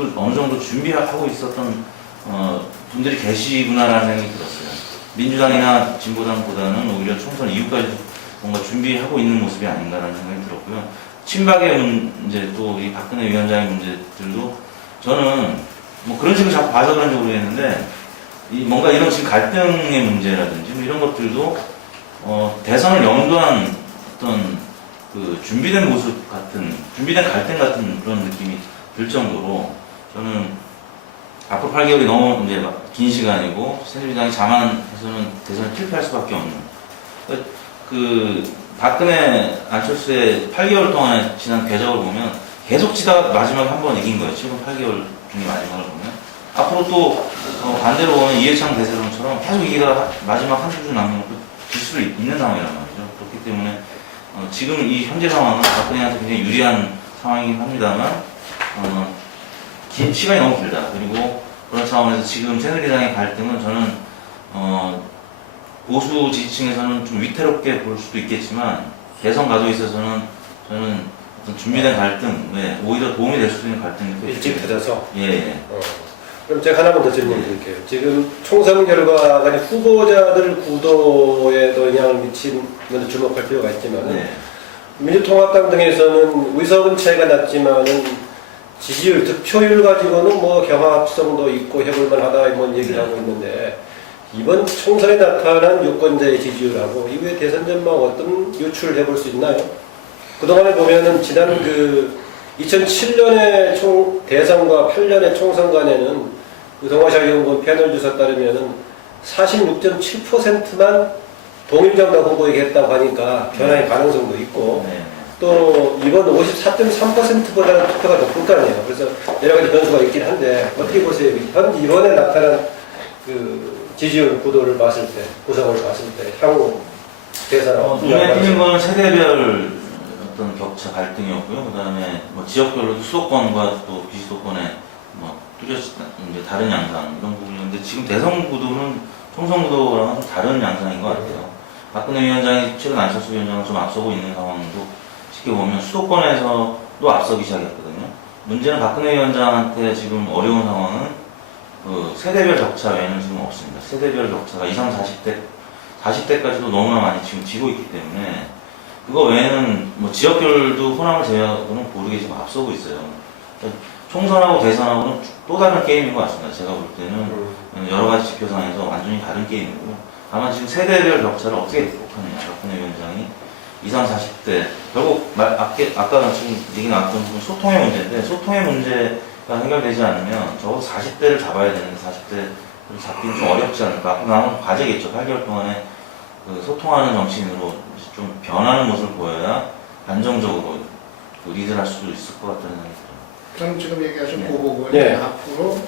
모습을 어느 정도 준비하고 있었던 분들이 계시구나라는 생각이 들었어요. 민주당이나 진보당보다는 오히려 총선 이후까지 뭔가 준비하고 있는 모습이 아닌가라는 생각이 들었고요. 친박의 문제, 또 이 박근혜 위원장의 문제들도 저는 뭐 그런 식으로 자꾸 봐서 그런지 모르겠는데, 뭔가 이런 지금 갈등의 문제라든지 뭐 이런 것들도 대선을 염두한 어떤 그 준비된 모습 같은, 준비된 갈등 같은 그런 느낌이 들 정도로, 저는 앞으로 8개월이 너무 이제 긴 시간이고 새누리당이 자만해서는 대선을 실패할 수밖에 없는, 그 박근혜 안철수의 8개월 동안에 지난 궤적을 보면 계속 치다가 마지막에 한 번 이긴 거예요. 최근 8개월 중에 마지막을 보면. 앞으로 또 반대로 보면 이해창 대세론처럼 계속 이기다가 마지막 한 수준 남으면 질 수도 있는 상황이란 말이죠. 그렇기 때문에 지금 이 현재 상황은 박근혜한테 굉장히 유리한 상황이긴 합니다만, 긴 시간이 너무 길다. 그리고 그런 차원에서 지금 새누리당의 갈등은 저는 보수 지지층에서는 좀 위태롭게 볼 수도 있겠지만, 대선 가도에 있어서는 저는 어떤 준비된 갈등, 오히려 도움이 될 수 있는 갈등이 일찍 들어서. 예. 그럼 제가 하나만 더 질문 드릴게요. 지금 총선 결과가 후보자들 구도에도 영향을 미치는 주목할 필요가 있지만, 네. 민주통합당 등에서는 의석은 차이가 났지만은 지지율, 득표율 가지고는 뭐 경합성도 있고 해볼만 하다 이런 얘기를 하고 있는데, 이번 총선에 나타난 유권자의 지지율하고 이후에 대선 전망 어떤 유출을 해볼 수 있나요? 그동안에 보면은 지난 2007년의 대선과 8년의 총선 간에는 동아시아연구원 패널 조사 따르면은 46.7%만 동일정당 후보에게 했다고 하니까 변화의 가능성도 있고, 또 이번 54.3%보다는 투표가 높을 거 아니에요. 그래서 여러 가지 변수가 있긴 한데, 어떻게 보세요? 이번에 나타난 그 지지율 구도를 봤을 때, 구성을 봤을 때, 향후 대선하고 눈에 띄는 건 세대별 어떤 격차 갈등이었고요. 그 다음에 뭐 지역별로도 수도권과 또 비수도권의 뭐 뚜렷이 이제 다른 양상 이런 부분인데, 지금 대선 구도는 총선 구도랑은 좀 다른 양상인 것 같아요. 박근혜 위원장이 최근 안철수 위원장을 좀 앞서고 있는 상황도 쉽게 보면 수도권에서도 앞서기 시작했거든요. 문제는 박근혜 위원장한테 지금 어려운 상황은 그 세대별 격차 외에는 지금 없습니다. 세대별 격차가 20, 40대까지도 너무나 많이 지금 지고 있기 때문에, 그거 외에는 뭐 지역별도 호남을 제외하고는 고르게 지금 앞서고 있어요. 그러니까 총선하고 대선하고는 또 다른 게임인 것 같습니다. 제가 볼 때는 여러 가지 지표상에서 완전히 다른 게임이고, 다만 지금 세대별 격차를 어떻게 극복하느냐, 박근혜 위원장이 20, 40대, 결국 아까 지금 얘기 나왔던 부분 소통의 문제인데, 소통의 문제가 해결되지 않으면 적어도 40대를 잡아야 되는데 40대를 잡기는 좀 어렵지 않을까. 앞으로 남은 과제겠죠. 8개월 동안에 그 소통하는 정치인으로 좀 변하는 모습을 보여야 안정적으로 그 리드를 할 수도 있을 것 같다는 생각이 들어요. 저는 지금 얘기하신 그 부분이 네. 앞으로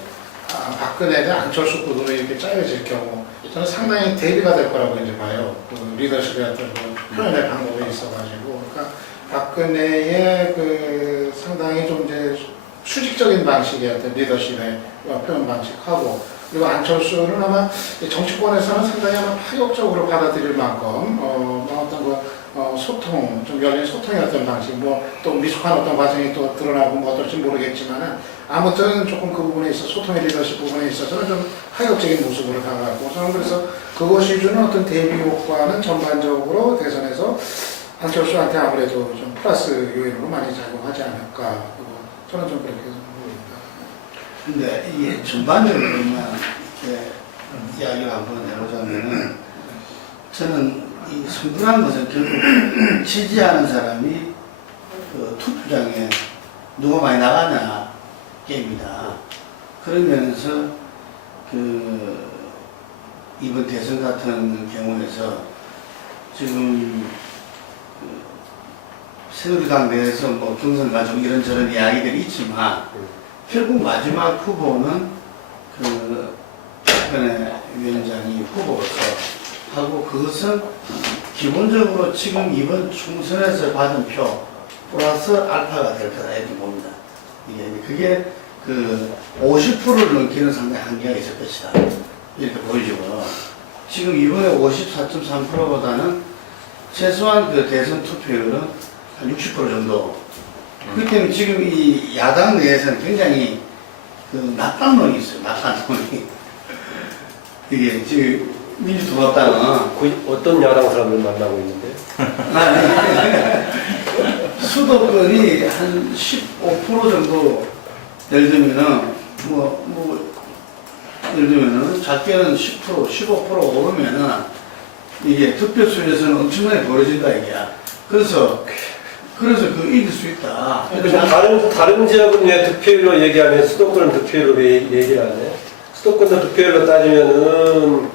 박근혜 대 안철수 구도로 이렇게 짜여질 경우 저는 상당히 대비가 될 거라고 이제 봐요. 그 리더십의 어떤 표현의 방법이 있어가지고, 그러니까 박근혜의 그 상당히 좀 이제 수직적인 방식의 어떤 리더십의 표현 방식하고, 그리고 안철수는 아마 정치권에서는 상당히 아마 파격적으로 받아들일 만큼 어떤 소통, 좀 열린 소통의 어떤 방식, 뭐 또 미숙한 어떤 과정이 또 드러나고 뭐 어떨지 모르겠지만은, 아무튼 조금 그 부분에 있어 소통의 리더십 부분에 있어서는 좀 파격적인 모습으로 다가가고, 저는 그래서 그것이 주는 어떤 대비 효과는 전반적으로 대선에서 안철수한테 아무래도 좀 플러스 요인으로 많이 작용하지 않을까, 저는 좀 그렇게 보입니다. 근데 이게 전반적으로 이렇게 이야기를 한번 해보자면은, 저는 이 선거라는 것은 결국 지지하는 사람이 그 투표장에 누가 많이 나가냐 게임이다. 그런 면에서 그 이번 대선 같은 경우에서 지금 그 새누리당 내에서 뭐 경선 가지고 이런저런 이야기들이 있지만, 결국 마지막 후보는 그 박근혜 위원장이 후보로서 하고, 그것은 기본적으로 지금 이번 총선에서 받은 표 플러스 알파가 될 거다 이렇게 봅니다. 그게 그 50%를 넘기는 상당히 한계가 있을 것이다 이렇게 보이죠. 지금 이번에 54.3%보다는 최소한 그 대선 투표율은 한 60% 정도. 그렇기 때문에 지금 이 야당 내에서는 굉장히 그 낙관론이 있어요. 낙관론이. 이게 지금 민주통합당은 어떤 야당 사람들 만나고 있는데? 수도권이 한 15% 정도 예를 들면은 예를 들면은 작게는 10%, 15% 오르면은 이게 득표수에서는 엄청나게 벌어진다 이게야. 그래서 그 이길 수 있다. 다른 지역은 왜 득표율로 얘기하면 수도권은 득표율로 왜 얘기를 하네? 수도권도 득표율로 따지면은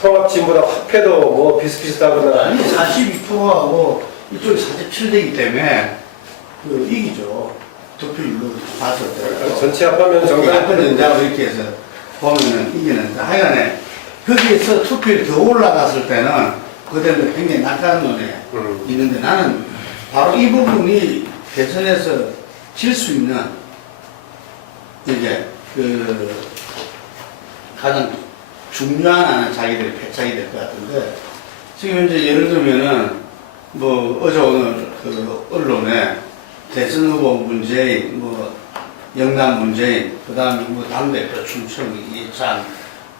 통합진보다 화폐도 뭐 비슷비슷하거나. 아니 42%하고 이쪽이 47대이기 때문에 그 이기죠. 득표율로 봤을 때. 전체 합하면 정당 연자고 이렇게 해서 보면은 이기는데 하여간에 거기에서 투표율이 더 올라갔을 때는 그대로 굉장히 낙관론에 있는데 나는 바로 이 부분이 대선에서 질 수 있는 이제 그 가장 중요한 하나 자기들의 패착이 될 것 같은데 지금 현재 예를 들면은 뭐 어제 오늘 그 언론에 대선 후보 문재인, 뭐 영남 문재인, 그 다음에 뭐 당대표 춘천 이해찬,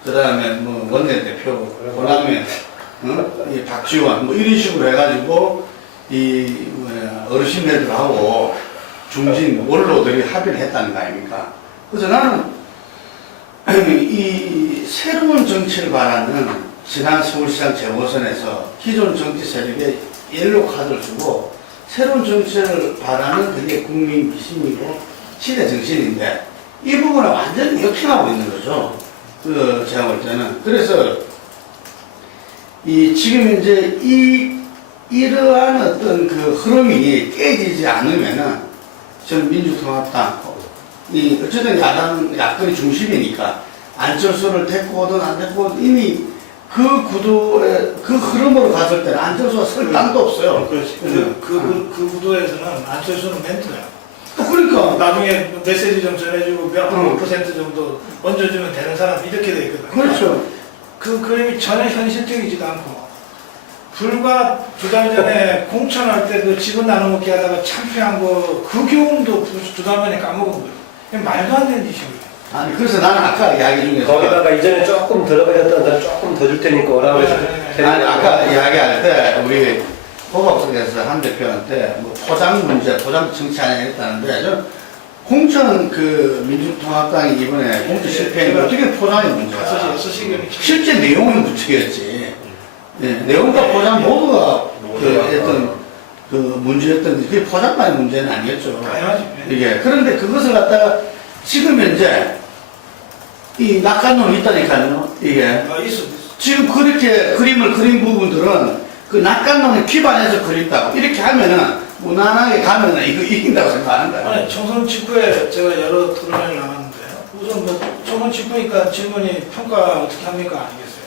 그 다음에 뭐 원내대표, 그 다음에 이 박지원, 뭐 이런 식으로 해가지고 이 어르신들하고 중진 원로들이 합의를 했다는 거 아닙니까? 그래서 나는 이 새로운 정치를 바라는 지난 서울시장 재보선에서 기존 정치 세력에 옐로 카드를 주고 새로운 정치를 바라는 그게 국민 기심이고 시대 정신인데 이 부분은 완전히 역행하고 있는 거죠. 제가 볼 때는. 그래서 지금 이제 이러한 어떤 그 흐름이 깨지지 않으면은 저는 민주통합당 어쨌든 야권이 중심이니까 안철수를 데리고 오든 안 데리고 오든 이미 그 구도에 그 흐름으로 갔을 때는 안철수가 설 땅도 없어요. 그렇지. 그 구도에서는 안철수는 멘트야. 그러니까 나중에 메시지 좀 전해주고 몇 퍼센트 정도 얹어주면 되는 사람 이렇게 돼 있거든. 그렇죠. 그 그림이 전혀 현실적이지도 않고 불과 2달 전에 공천할 때 그 직원 나눠먹기 하다가 참패한 거 그 경험도 2달 만에 까먹은 거예요. 그냥 말도 안 되는 짓이에요. 아니 그래서 나는 아까 이야기 중에서 거기다가 이전에 조금 들어가셨다는 조금 더 줄 테니까 오라고 해서 아니 아까 이야기할 때 우리 호박석에서 한 대표한테 뭐 포장 문제, 포장 정치 아니야 했다는데 저 공천 그 민주통합당이 이번에 공천 실패한 게 어떻게 포장이 문제야? 실제 내용은 문제였지. 네, 내용과 포장 모두가 어떤 그 문제였던 그게 포장만의 문제는 아니었죠. 이게 그런데 그것을 갖다가 지금 현재 이 낙관론이 있다니까요. 이게 지금 그렇게 그림을 그린 부분들은 그 낙관론에 기반해서 그린다고 이렇게 하면은 무난하게 가면은 이거 이긴다고 생각하는 거예요. 아니 총선 직후에 제가 여러 토론회를 나갔는데요. 우선 뭐 총선 직후니까 질문이 평가 어떻게 합니까 아니겠어요.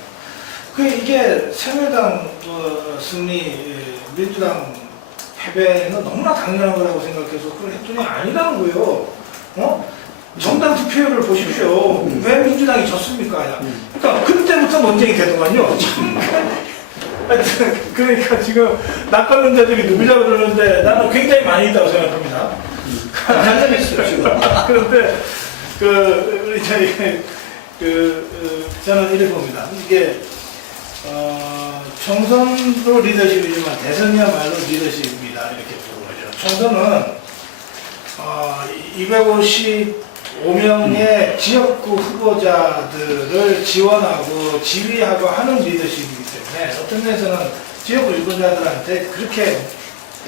그 이게 새누리당 승리, 민주당 패배는 너무나 당연한 거라고 생각해서 그걸 했더니 아니라는 거예요. 정당 투표율을 보십시오. 왜 민주당이 졌습니까? 그러니까 그때부터 논쟁이 되더만요. 그러니까 지금 낙관론자들이 누구냐고 그러는데 나는 굉장히 많이 있다고 생각합니다. 한점 있어요 지금. 그런데 우리 저는 이렇게 봅니다. 이게 총선도 리더십이지만 대선이야말로 리더십입니다. 이렇게 보는 거죠. 총선은 255명의 지역구 후보자들을 지원하고 지휘하고 하는 리더십이기 때문에 어떤 면에서는 지역구 유권자들한테 그렇게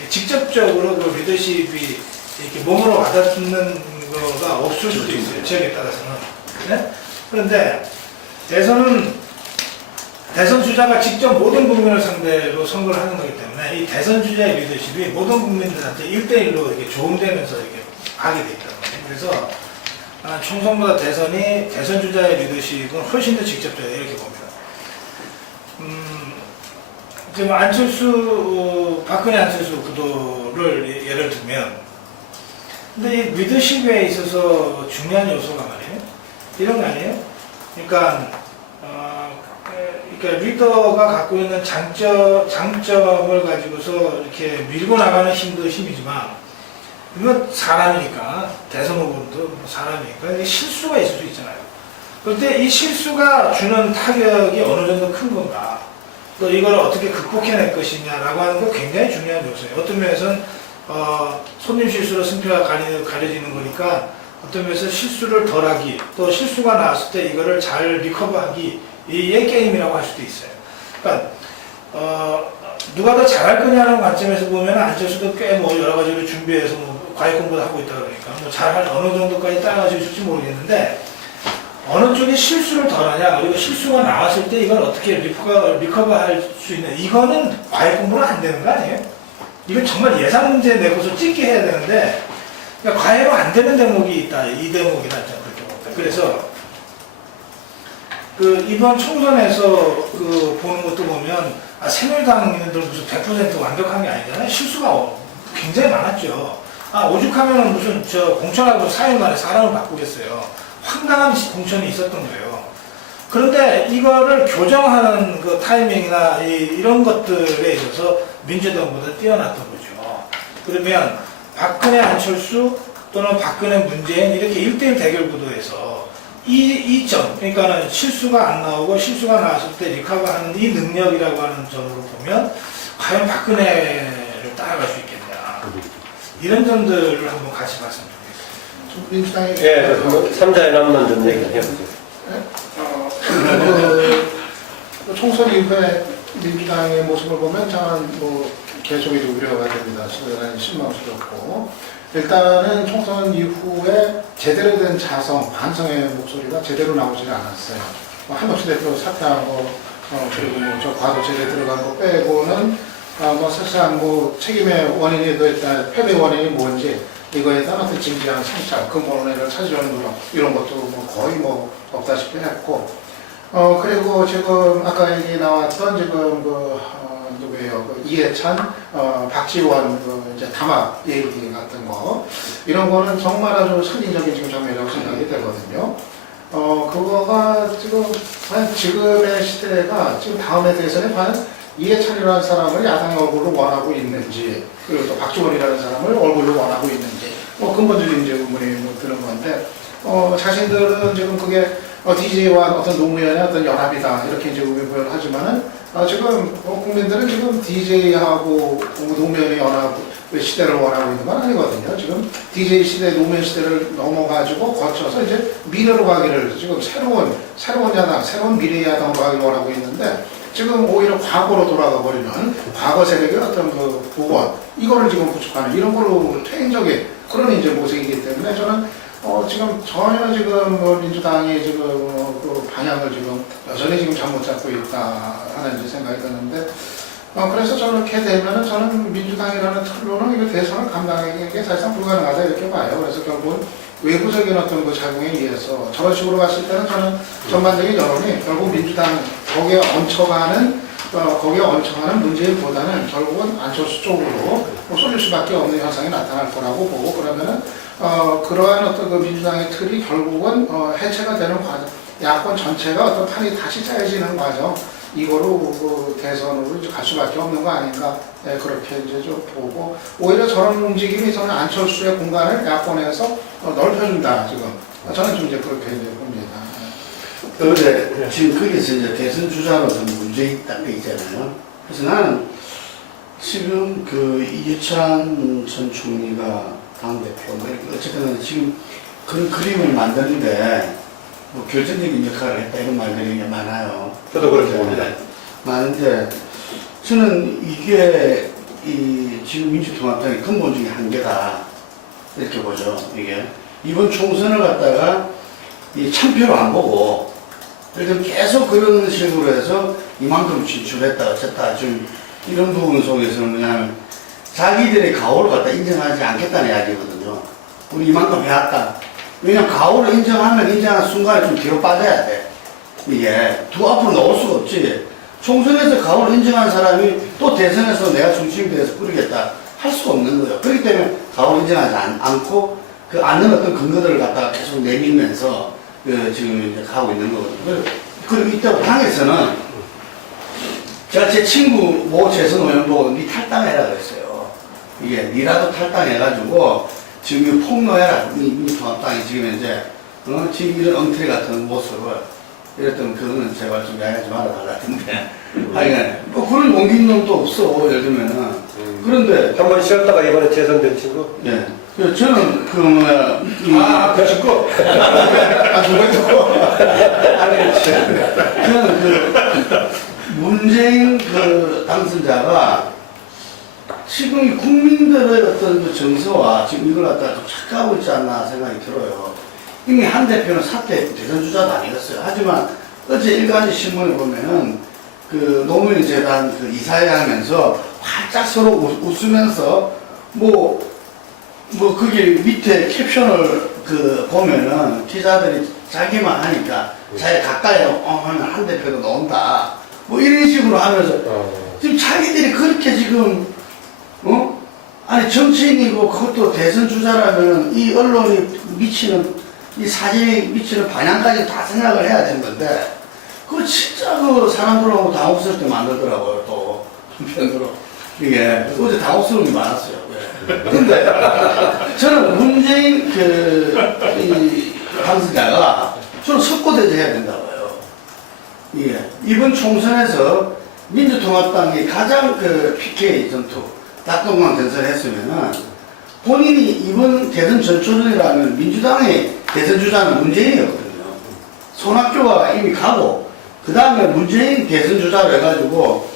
직접적으로 그 리더십이 이렇게 몸으로 와닿는 거가 없을 수도 있어요. 지역에 따라서는. 네? 그런데 대선은 대선 주자가 직접 모든 국민을 상대로 선거를 하는 거기 때문에 이 대선 주자의 리더십이 모든 국민들한테 1대1로 이렇게 조응되면서 이렇게 하게 돼 있다는 거예요. 그래서 총선보다 대선 주자의 리더십은 훨씬 더 직접적이다 이렇게 봅니다. 지금 박근혜 안철수 구도를 예를 들면, 근데 이 리더십에 있어서 중요한 요소가 말이에요. 이런 거 아니에요? 그러니까 리더가 갖고 있는 장점을 가지고서 이렇게 밀고 나가는 힘도 힘이지만, 이건 사람이니까 대선 후보도 사람이니까 이게 실수가 있을 수 있잖아요. 그런데 이 실수가 주는 타격이 어느 정도 큰 건가, 또 이걸 어떻게 극복해낼 것이냐라고 하는 거 굉장히 중요한 요소예요. 어떤 면에서는 손님 실수로 승패가 가려지는 거니까 어떤 면에서 실수를 덜하기, 또 실수가 나왔을 때 이거를 잘 리커버하기, 이의 게임이라고 할 수도 있어요. 그러니까 누가 더 잘할 거냐는 관점에서 보면 안철수도 꽤 뭐 여러 가지로 준비해서 뭐 과외 공부도 하고 있다 그러니까 뭐 잘할 어느 정도까지 따라가지고 있을지 모르겠는데, 어느 쪽이 실수를 덜하냐, 그리고 실수가 나왔을 때 이걸 어떻게 리커버할 수 있는, 이거는 과외 공부는 안 되는 거 아니에요? 이건 정말 예상 문제 내고서 찍게 해야 되는데, 그러니까 과외로 안 되는 대목이 있다, 이 대목이다, 그렇게 봅니다. 그래서 그 이번 총선에서 그 보는 것도 보면 새누리당인들 무슨 100% 완벽한 게 아니잖아요. 실수가 굉장히 많았죠. 오죽하면 무슨 공천하고 4일 만에 사람을 바꾸겠어요. 황당한 공천이 있었던 거예요. 그런데 이거를 교정하는 그 타이밍이나 이런 것들에 있어서 민주당보다 뛰어났던 거죠. 그러면 박근혜 안철수 또는 박근혜 문재인 이렇게 1대1 대결 구도에서 이 점, 그러니까는 실수가 안 나오고 실수가 나왔을 때 리커버하는 이 능력이라고 하는 점으로 보면 과연 박근혜를 따라갈 수 있겠냐, 이런 점들을 한번 같이 봤으면 좋겠습니다. 민주당이 예, 3자의 남만 좀 얘기를 해보죠. 총선 이후에 민주당의 모습을 보면 저는 뭐 계속해서 우려가 됩니다. 저는 실망스럽고, 일단은 총선 이후에 제대로 된 자성, 반성의 목소리가 제대로 나오지 않았어요. 한덕수 대표 사퇴하고 그리고 뭐 저 과도 제대 들어간 거 빼고는 뭐 사실상 뭐 책임의 원인이 됐다, 패배 원인이 뭔지 이거에 따른 어떤 진지한 성찰, 근본을 찾으려는 노력, 이런 것도 뭐 거의 뭐 없다시피 했고, 그리고 지금 아까 얘기 나왔던 지금 누구예요? 이해찬, 박지원 이제 담화 얘기 같은 거, 이런 거는 정말 아주 선진적인 지금 장면이라고 생각이 되거든요. 그거가 지금 과연 지금의 시대가 지금 다음에 대해서는 과연 이해찬이라는 사람을 야당의 얼굴로 원하고 있는지, 그리고 또 박지원이라는 사람을 얼굴로 원하고 있는지, 뭐 근본적인 이제 의문이 뭐 드는 건데, 자신들은 지금 그게 DJ와 어떤 노무현의 어떤 연합이다, 이렇게 이제 의견을 하지만은, 지금 국민들은 지금 DJ하고 노무현의 연합 시대를 원하고 있는 건 아니거든요. 지금 DJ 시대, 노무현 시대를 넘어가지고 거쳐서 이제 미래로 가기를, 지금 새로운 야당, 새로운 미래 야당으로 가기를 원하고 있는데, 지금 오히려 과거로 돌아가 버리는 과거 세력의 어떤 그 복원, 이거를 지금 구축하는 이런 걸로 퇴행적인 그런 이제 모색이기 때문에 저는 지금 전혀 지금 민주당이 지금 그 방향을 지금 여전히 지금 잘못 잡고 있다 하는 이제 생각이 드는데, 그래서 저렇게 되면은 저는 민주당이라는 틀로는 이거 대선을 감당하는 게 사실상 불가능하다 이렇게 봐요. 그래서 결국은 외부적인 어떤 그 작용에 의해서 저런 식으로 갔을 때는 저는 전반적인 여론이 결국 민주당 거기에 얹혀가는 문제보다는 결국은 안철수 쪽으로 쏠릴 수밖에 없는 현상이 나타날 거라고 보고, 그러면은 그러한 어떤 그 민주당의 틀이 결국은 해체가 되는 과정, 야권 전체가 어떤 판이 다시 짜여지는 과정, 이거로 그 대선으로 이제 갈 수밖에 없는 거 아닌가, 네, 그렇게 이제 좀 보고, 오히려 저런 움직임이 저는 안철수의 공간을 야권에서 넓혀준다, 지금 저는 좀 이제 그렇게 이제 봅니다. 그런데 지금 거기서 이제 대선 주자로 좀 문제 있다는 게 있잖아요. 그래서 나는 지금 그 이해찬 전 총리가 당대표, 어쨌든 지금 그런 그림을 만드는데 뭐 결정적인 역할을 했다, 이런 말들이 많아요. 저도 그렇게 봅니다. 많은데 저는 이게 지금 민주통합당의 근본적인 한계다, 이렇게 보죠. 이게 이번 총선을 갖다가 이 참표로 안 보고, 그래서 계속 그런 식으로 해서 이만큼 진출했다 어쨌다, 좀 이런 부분 속에서는 그냥 자기들의 가오를 갖다 인정하지 않겠다는 이야기거든요. 우리 이만큼 해왔다. 왜냐면 가오를 인정하면 인정하는 순간에 좀 뒤로 빠져야 돼. 이게 두 앞으로 나올 수가 없지. 총선에서 가오를 인정한 사람이 또 대선에서 내가 중심이 돼서 뿌리겠다 할 수가 없는 거예요. 그렇기 때문에 가오를 인정하지 않고 그 않는 어떤 근거들을 갖다가 계속 내밀면서 지금 이제 가고 있는 거거든요. 그리고 이따 당에서는 제가 제 친구 모 재선 의원도 니 탈당해라 그랬어요. 이게 니라도 탈당해가지고 지금 이 폭로해라. 민주통합당이 지금 이제, 지금 이런 엉터리 같은 모습을, 이랬던 그거는 제발 좀 이야기하지 말아달라던데. 하여간, 뭐 그런 용기 있는 놈도 없어, 예를 들면은. 그런데, 한 번 쉬었다가 이번에 재선된 친구? 예. 저는 그 뭐야, 그 친구? 누가 듣고 아니, 저는 그 문재인 그 당선자가 지금 이 국민들의 어떤 그 정서와 지금 이걸 갖다가 좀 착각하고 있지 않나 생각이 들어요. 이미 한 대표는 사퇴 대선 주자도 아니었어요. 하지만 어제 일간지 신문에 보면은 그 노무현 재단 그 이사회 하면서 활짝 서로 웃으면서 뭐 거기 밑에 캡션을 그 보면은 기자들이 자기만 하니까 자기 가까이 하면 한 대표도 나온다. 뭐 이런 식으로 하면서 지금 자기들이 그렇게 지금 아니 정치인이고 그것도 대선 주자라면 이 언론이 미치는 이 사진이 미치는 방향까지 다 생각을 해야 되는 건데 그거 진짜 그 사람들하고 당혹스럽게 만들더라고요. 또 한편으로 이게 어제 당혹스러움이 많았어요. 근데 저는 문재인 이 당선자가 저는 석고대죄해야 된다고 해요. 예. 이번 총선에서 민주통합당이 가장 그 PK 전투, 낙동강 전선을 했으면은 본인이 이번 대선 전초전이라면 민주당의 대선 주자는 문재인이었거든요. 손학규가 이미 가고, 그 다음에 문재인 대선 주자로 해가지고,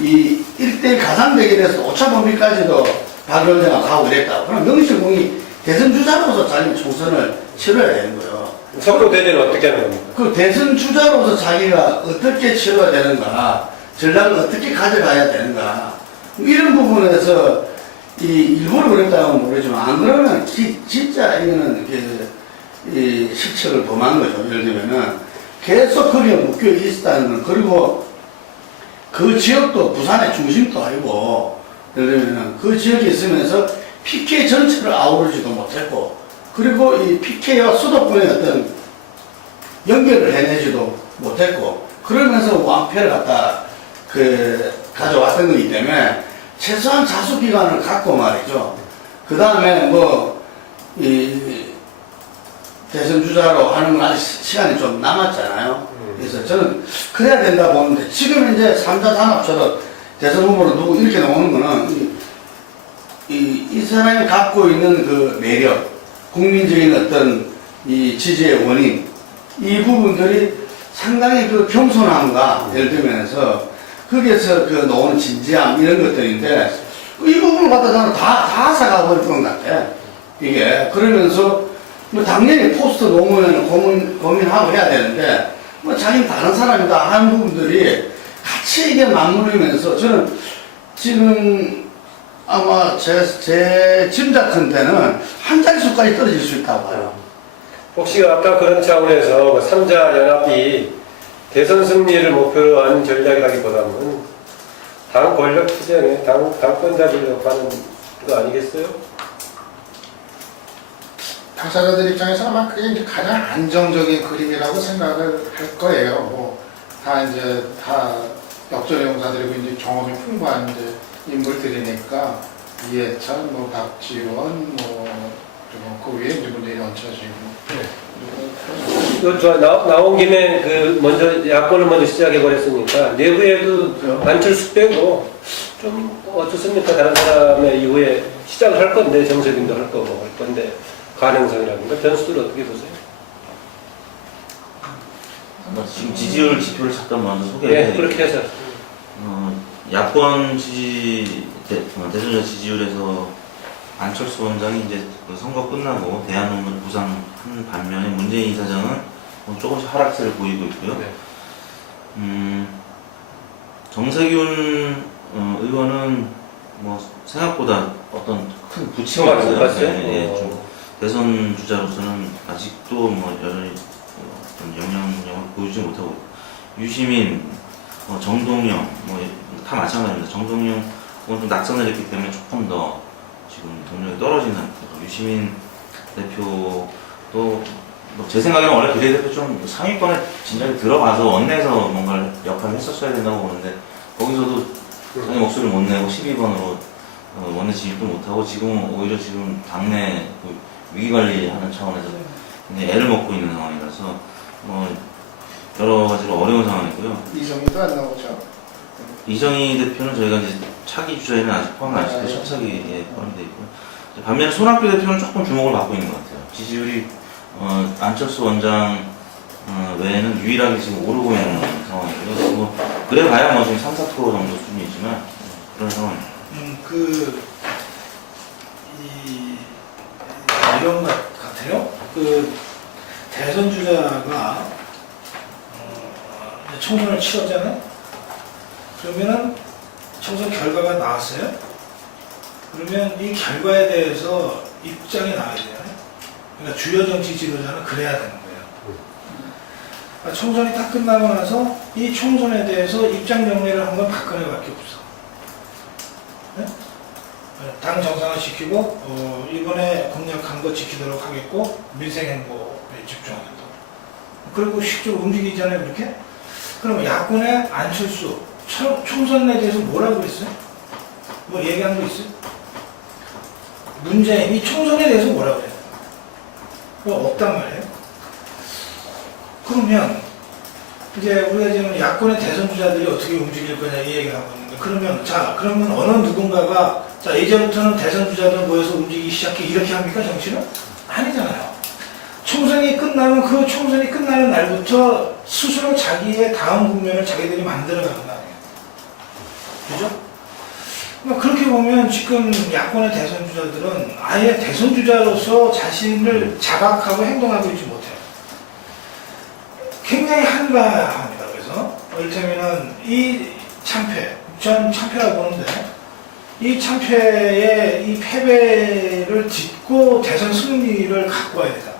이 1대1 가상 대결에서 오차범위까지도 박영재가 가고 이랬다고. 그럼 명실공히 대선 주자로서 자기 총선을 치러야 되는 거예요. 석고 대전은 어떻게 하는 겁니까? 그 대선 주자로서 자기가 어떻게 치러야 되는가, 전략을 어떻게 가져가야 되는가, 이런 부분에서 일부러 그랬다고 모르지만, 안 그러면 진짜 이거는 이 실책을 범한 거죠. 예를 들면은 계속 거기에 묶여 있었다는 건, 그리고 그 지역도 부산의 중심도 아니고, 예를 들면은 그 지역에 있으면서 PK 전체를 아우르지도 못했고, 그리고 이 PK와 수도권의 어떤 연결을 해내지도 못했고, 그러면서 왕패를 갖다 가져왔던 거기 때문에 최소한 자수 기간을 갖고 말이죠. 그 다음에 대선 주자로 하는 건 아직 시간이 좀 남았잖아요. 그래서 저는 그래야 된다 보는데, 지금 이제 3자 단합처럼 대선 후보로 누구 이렇게 나오는 거는 이 사람이 갖고 있는 그 매력, 국민적인 어떤 이 지지의 원인, 이 부분들이 상당히 그 겸손함과 예를 들면서 거기에서 그 나오는 진지함 이런 것들인데, 이 부분을 갖다가 다 앗아가고 있는 것 같아. 이게 그러면서 당연히 포스트 노무현을 고민하고 해야 되는데, 자기는 다른 사람이다 하는 부분들이 같이 이게 맞물리면서, 저는 지금 아마 제 짐작컨대는 한 자릿수까지 떨어질 수 있다고 봐요. 혹시 아까 그런 차원에서 3자 연합이 대선 승리를 목표로 하는 전략이라기보다는 당 권력 투쟁에 당권자들로 가는 거 아니겠어요? 당사자들 입장에서는 아마 그게 이제 가장 안정적인 그림이라고 생각을 할 거예요. 다 이제 다 역전의 용사들이고 이제 경험이 풍부한 이제 인물들이니까 이해찬, 박지원, 그리고 그 위에 이제 문재인 얹혀지고. 나온 김에 먼저 야권을 먼저 시작해 버렸으니까 내부에도 안철수 빼고 좀 어떻습니까? 다른 사람의 이후에 시작을 할 건데, 정세균도 할 거고 할 건데 가능성이라든가 변수들 어떻게 보세요? 지금 지지율 지표를 잠깐 먼저 소개해 네, 그렇게 해서 야권 대선자 지지율에서 안철수 원장이 이제 그 선거 끝나고 대한민국을 부상한 반면에 문재인 이사장은 조금씩 하락세를 보이고 있고요. 네. 정세균 의원은 생각보다 어떤 큰 부침이 못 봤어요? 좀 대선 주자로서는 아직도 여전히 어떤 영향력을 보여주지 못하고, 유시민, 정동영 다 마찬가지입니다. 정동영 좀 낙선을 했기 때문에 조금 더 지금 동력이 떨어지는 상태고, 유시민 대표도 제 생각에는 원래 비례대표 좀 상위권에 진작에 들어가서 원내에서 뭔가 역할을 했었어야 된다고 보는데, 거기서도 자기 목소리를 못 내고 12번으로 원내 진입도 못하고 지금은 오히려 지금 당내 그 위기 관리하는 차원에서 이제 애를 먹고 있는 상황이라서 여러 가지로 어려운 상황이고요. 이정희도 안 나오죠. 이정희 대표는 저희가 이제 차기 주자에는 아직 포함 안 시켜 첫차기에 포함되어 있고요. 반면에 손학규 대표는 조금 주목을 받고 있는 것 같아요. 지지율이 안철수 원장 외에는 유일하게 지금 오르고 있는 상황이고요. 그래 봐야 지금 3, 4% 정도 수준이지만 그런 상황입니다. 이런 것 같아요. 대선 주자가 총선을 치렀잖아요. 그러면은 총선 결과가 나왔어요. 그러면 이 결과에 대해서 입장이 나와야 되잖아요. 그러니까 주요 정치 지도자는 그래야 되는 거예요. 총선이 딱 끝나고 나서 이 총선에 대해서 입장 정리를 한 건 박근혜밖에 없어. 네? 당 정상화 시키고 이번에 공약한 거 지키도록 하겠고 민생 행보에 집중하겠다. 그리고 실제로 움직이잖아요, 그렇게. 그럼 야권의 안철수 총선에 대해서 뭐라고 했어요? 뭐 얘기한 거 있어요? 문재인이 총선에 대해서 뭐라고 해요? 뭐 없단 말이에요. 그러면 이제 우리가 지금 야권의 대선 주자들이 어떻게 움직일 거냐 이 얘기를 하고 있는데 그러면 어느 누군가가 이제부터는 대선 주자들 모여서 움직이기 시작해 이렇게 합니까 정치는? 아니잖아요. 총선이 끝나면 그 총선이 끝나는 날부터 스스로 자기의 다음 국면을 자기들이 만들어가는 거 아니에요. 그죠? 그렇게 보면 지금 야권의 대선 주자들은 아예 대선 주자로서 자신을 자각하고 행동하고 있지 못해요. 굉장히 한가합니다. 그래서 이를테면은 이 참패, 전 참패라고 보는데 이 참패의 이 패배를 딛고 대선 승리를 갖고 와야 되잖아.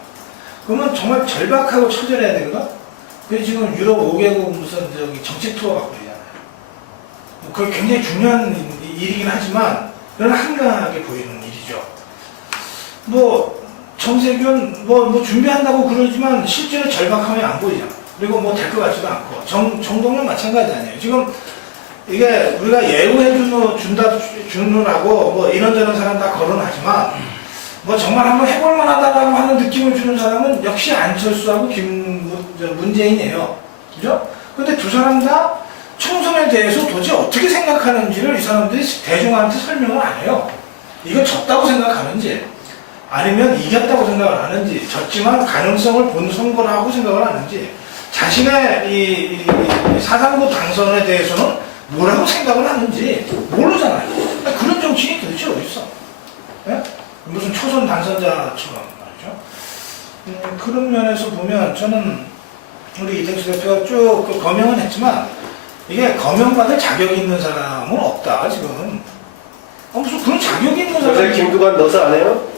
그러면 정말 절박하고 처절해야 되거든. 그래서 지금 유럽 5개국 무슨 정책 투어 갖고 있잖아요. 그게 굉장히 중요한 일이긴 하지만 그런 한가하게 보이는 일이죠. 정세균 준비한다고 그러지만 실제로 절박함이 안 보이잖아. 그리고 될 것 같지도 않고 정동은 마찬가지 아니에요. 지금 이게 우리가 예우해 주느라고 이런저런 사람 다 거론하지만 정말 한번 해볼 만하다라고 하는 느낌을 주는 사람은 역시 안철수하고 문재인이에요. 그죠? 근데 두 사람 다 총선에 대해서 도대체 어떻게 생각하는지를 이 사람들이 대중한테 설명을 안 해요. 이거 졌다고 생각하는지 아니면 이겼다고 생각을 하는지 졌지만 가능성을 본 선거라고 생각을 하는지 자신의 이 사상구 당선에 대해서는 뭐라고 생각을 하는지 모르잖아요. 그런 정치인이 도대체 어디 있어? 예? 무슨 초선 당선자처럼 말이죠. 그런 면에서 보면 저는 우리 이택수 대표가 쭉 거명은 했지만 이게 거명받을 자격이 있는 사람은 없다 지금. 무슨 그런 자격이 있는 사람이 요새 김두관 넣어서 안 해요?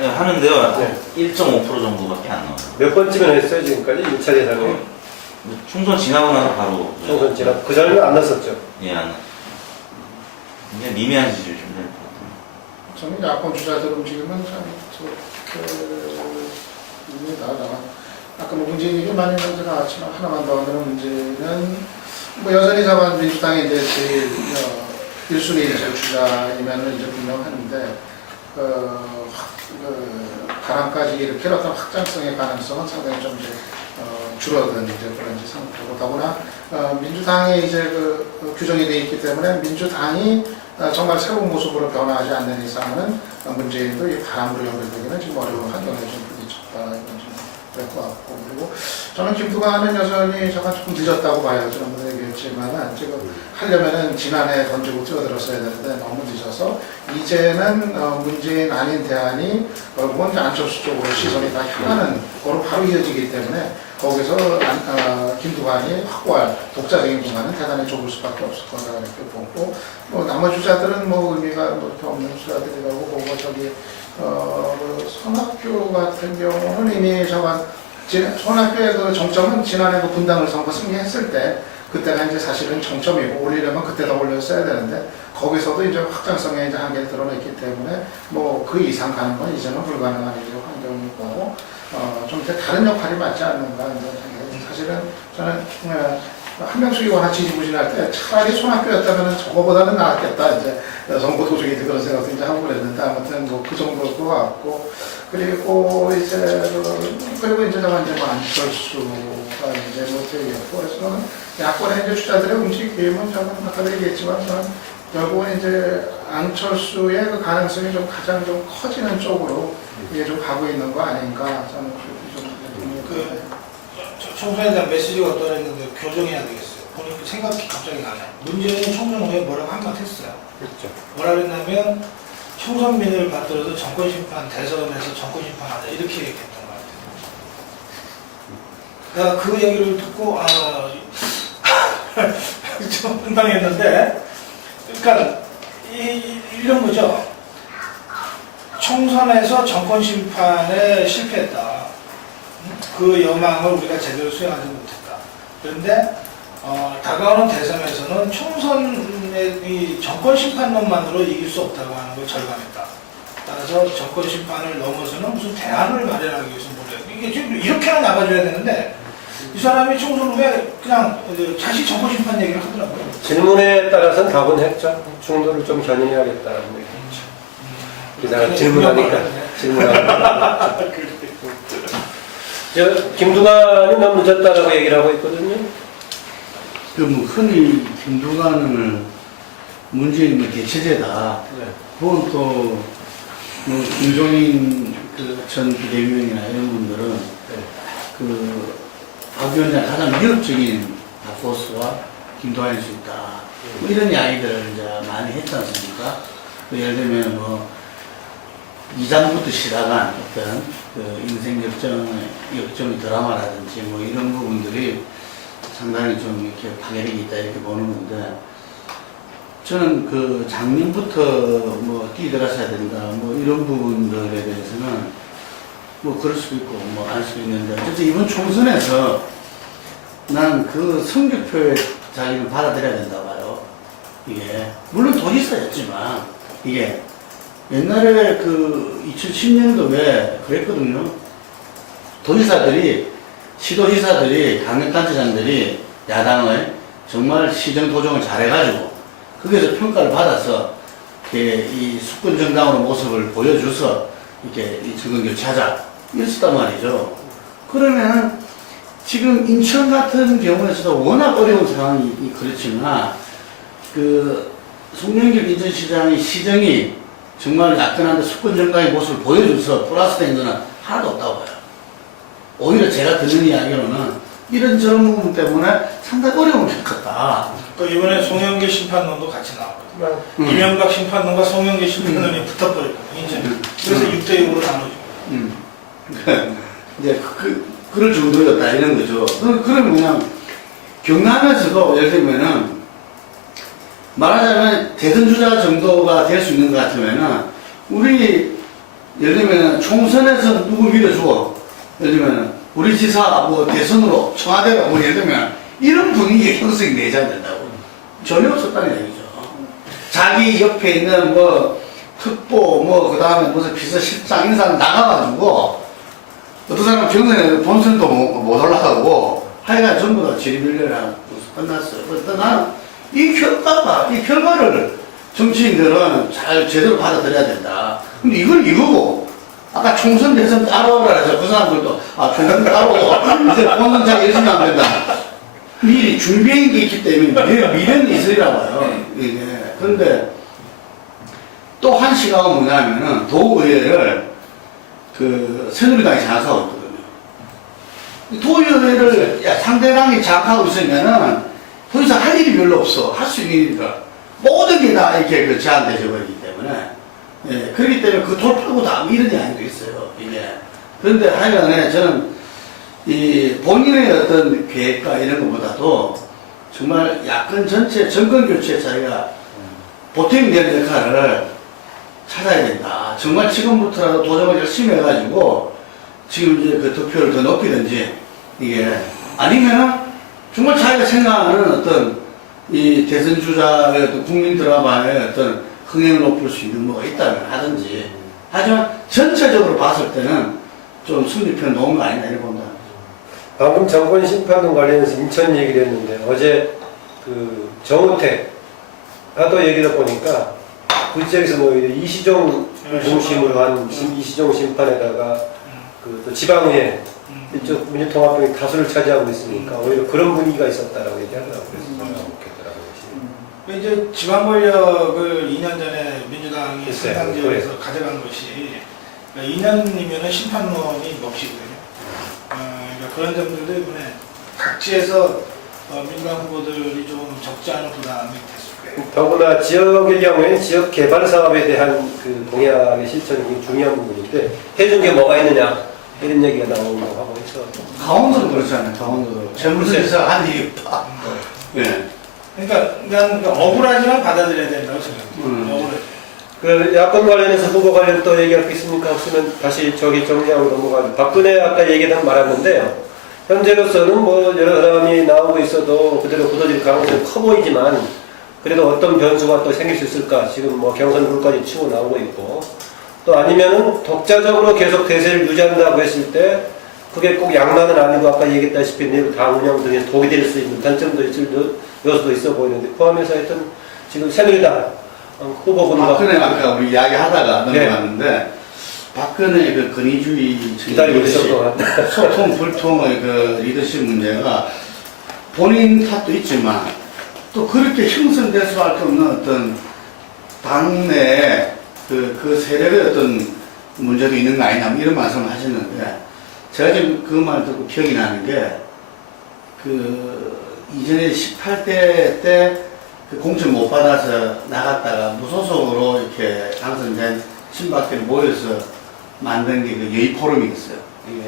네, 하는데요. 네. 1.5% 정도밖에 안 나와요. 몇 번쯤은 했어요 지금까지 6차 대상에? 총선 지나고 나서 바로 총선 지나 그 전에는 안 넣었었죠. 예, 안 굉장히 미미한 지지율 좀 될 것 같아요. 저는 야권 주자들 움직이면 아까 문재인 얘기 많이 먼저 나왔지만 하나만 더 하는 문제는 여전히 민주당이 이제 제일 1순위 주자이면은 이제 분명한데 가랑까지 이렇게 어떤 확장성의 가능성은 상당히 좀 이제 줄어든 이제 그런 상태고 더구나 민주당이 이제 규정이 되어 있기 때문에 민주당이 정말 새로운 모습으로 변화하지 않는 이상은 문재인도 이 바람으로 연결되기는 지금 어려운 환경에 좀 부딪혔다 이런 좀 그럴 것 같고 그리고 저는 김두관은 여전히 잠깐 조금 늦었다고 봐요. 지난번에 얘기했지만은 지금 하려면은 지난해 던지고 뛰어들었어야 되는데 너무 늦어서 이제는 문재인 아닌 대안이 결국은 이제 안철수 쪽으로 시선이 다 향하는 거로 바로 이어지기 때문에 거기서 김두관이 확고할 독자적인 공간은 대단히 좁을 수밖에 없을 거다 이렇게 보고 나머지 주자들은 의미가 그렇게 없는 주자들이라고 보고 손학규 같은 경우는 이미 손학규의 그 정점은 지난해 그 분당을 선거 승리했을 때 그때가 이제 사실은 정점이고 올리려면 그때 더 올렸어야 되는데 거기서도 이제 확장성의 이제 한계를 드러냈기 때문에 그 이상 가는 건 이제는 불가능한 이제 환경이고 좀 다른 역할이 맞지 않는가 이런 생각이 사실은 저는 한명숙이 워낙 지지부진할 때 차라리 손학규였다면 저거보다는 나았겠다. 이제 선거 도중에 그런 생각도 이제 하고 그랬는데 아무튼 뭐 그 정도일 것 같고 그리고 이제 저가 이제 뭐 안철수가 이제 뭐 되겠고 그래서 야권의 이제 주자들의 움직임은 저는 아까도 얘기했지만 결국은 이제 안철수의 그 가능성이 좀 가장 좀 커지는 쪽으로 이게 좀 가고 있는 거 아닌가 저는 그렇게 좀 총선에 대한 메시지가 어떠했는데 교정해야 되겠어요. 보니까 생각이 갑자기 나네. 문재인이 총선 후에 뭐라고 한마디 했어요. 그렇죠. 뭐라 그랬냐면 총선민을 받들어서 정권심판, 대선에서 정권심판하자 이렇게 얘기했던 것 같아요. 내가 그 얘기를 듣고 좀 황당했는데 그러니까 이런 거죠. 총선에서 정권심판에 실패했다. 그 여망을 우리가 제대로 수행하지 못했다. 그런데 다가오는 대선에서는 총선의 이 정권 심판론만으로 이길 수 없다고 하는 걸 절감했다. 따라서 정권 심판을 넘어서는 무슨 대안을 마련하기 위해서 이게 지금 이렇게나 나가줘야 되는데 이 사람이 총선 후에 그냥 다시 정권 심판 얘기를 하더라고요. 질문에 따라서는 답은 했죠. 중도를 좀 견인해야겠다는 얘기. 그 사람 질문하니까. 김두관이 너무 늦었다라고 얘기를 하고 있거든요. 뭐 흔히 김두관을 문재인의 대체제다. 네. 그건 또 뭐 김종인 전 비대위원이나 이런 분들은 박 위원장 가장 위협적인 보스와 김두관일 수 있다. 뭐 이런 이야기들을 이제 많이 했지 않습니까? 예를 들면 뭐 이장부터 시작한 어떤 인생 역정 드라마라든지 뭐 이런 부분들이 상당히 좀 이렇게 파괴력이 있다 이렇게 보는 건데 저는 그 작년부터 뭐 뛰어들어서야 된다 뭐 이런 부분들에 대해서는 뭐 그럴 수도 있고 뭐 알 수도 있는데 어쨌든 이번 총선에서 난 그 성적표에 자기는 받아들여야 된다 봐요. 이게 물론 도지사였지만 이게 옛날에 그 2010년도에 그랬거든요. 도지사들이 시도지사들이 강력단체장들이 야당을 정말 시정 도정을 잘해가지고 거기서 평가를 받아서 이렇게 이 수권 정당으로 모습을 보여줘서 이렇게 이 정권 교체하자 이랬었단 말이죠. 그러면 지금 인천 같은 경우에서도 워낙 어려운 상황이 그렇지만 그 송영길 인천시장의 시정이 정말 약간한데 수권 정당의 모습을 보여줘서 플러스 된 거는 하나도 없다고 봐요. 오히려 제가 듣는 이야기로는 이런저런 부분 때문에 상당히 어려움을 겪었다. 그러니까 이번에 송영길 심판론도 같이 나왔거든요. 이명박 심판론과 송영길 심판론이 붙어버렸거든요. 인천. 그래서 6대6으로 나눠지고. 이제 그럴 정도였다 이런 거죠. 그러면 그냥 경남에서도 예를 들면은 말하자면 대선 주자 정도가 될 수 있는 것 같으면은 우리 예를 들면 총선에서 누구 밀어주고 예를 들면 우리 지사 뭐 대선으로 청와대가 뭐 예를 들면 이런 분위기의 형성이 내줘야 된다고 전혀 없었다는 얘기죠. 자기 옆에 있는 뭐 특보 뭐 그 다음에 무슨 비서실장 이런 사람 나가가지고 어떤 사람은 경선에 본선도 못 올라가고 하여간 전부 다 지리밀려라 끝났어요. 그래서 나는 이 결과를 정치인들은 잘 제대로 받아들여야 된다. 근데 이건 이거고 아까 총선 대선 따라오라 해서 그 사람들도 총선 따라오고 이제 본선장 열심히 하면 된다. 미리 준비한 게 있기 때문에 미래는 있으리라 봐요. 이게. 그런데 또 한 시각은 뭐냐면은 도의회를 그 새누리당이 장악하고 있거든요. 도의회를 상대방이 장악하고 있으면은 더 이상 할 일이 별로 없어. 할 수 있는 일이니까 모든 게 다 이렇게 제한되어 버리기 때문에 예, 그렇기 때문에 그 돌파고 다 이런 이야기도 있어요. 이게. 그런데 하여간에 저는 이 본인의 어떤 계획과 이런 것보다도 정말 야권 전체 정권 교체에 자기가 보탬이 되는 역할을 찾아야 된다. 정말 지금부터라도 도전을 열심히 해가지고 지금 이제 그 득표를 더 높이든지 이게 아니면은 정말 자기가 생각하는 어떤 이 대선 주자의 어떤 국민 드라마의 어떤 흥행을 높일 수 있는 뭐가 있다면 하든지 하지만 전체적으로 봤을 때는 좀 승리편 놓은 거 아니냐 이렇게 본다. 방금 정권 심판론 관련해서 인천 얘기를 했는데 어제 그 정우택 하도 얘기를 보니까 구치소에서 뭐 이시종 중심으로 한 이시종 심판에다가 그 또 지방의회 이쪽 민주통합당이 다수를 차지하고 있으니까 오히려 그런 분위기가 있었다라고 얘기하더라고요. 그래서 좋겠더라고요. 이제 지방 권력을 2년 전에 민주당이 글쎄요, 상당 지역에서 가져간 것이 2년이면 심판론이 몫이거든요. 그러니까 그런 점들도 이번에 각지에서 민주당 후보들이 좀 적지 않은 부담이 됐을 거예요. 더구나 지역의 경우에는 지역 개발 사업에 대한 그 공약의 실천이 굉장히 중요한 부분인데 해준 게 뭐가 있느냐 이런 얘기가 나오고 하고 해서 강원도도 그렇잖아요. 강원도도 재물세에서 한 일이 없다. 예. 그러니까 억울하지만 받아들여야 된다고 생각합니다. 억울하지. 그 야권 관련해서 후보 관련 또 얘기할 게 있습니까? 없으면 다시 저기 정리하고 넘어가죠. 박근혜 아까 얘기한 말았는데요. 현재로서는 뭐 여러 사람이 나오고 있어도 그대로 굳어질 가능성이 커 보이지만 그래도 어떤 변수가 또 생길 수 있을까? 지금 뭐 경선 룰까지 치고 나오고 있고 또 아니면은 독자적으로 계속 대세를 유지한다고 했을 때 그게 꼭 양만은 아니고 아까 얘기했다시피 내일 당 운영 등에 독이 될 수 있는 단점도 있을 요소도 있어 보이는데 포함해서 하여튼 지금 새누리당 후보군과 박근혜 아까 우리 이야기하다가 네. 넘어갔는데 박근혜 그 권위주의 기다리고 있을 것 같아요. 소통 불통의 그 리더십 문제가 본인 탓도 있지만 또 그렇게 형성될 수밖에 없는 어떤 당내에 그 세력의 어떤 문제도 있는 거 아니냐 뭐 이런 말씀을 하셨는데 제가 지금 그 말 듣고 기억이 나는 게 그 이전에 18대 때 그 공천 못 받아서 나갔다가 무소속으로 이렇게 당선된 친박들이 모여서 만든 게 그 여의 포럼이 있어요. 이게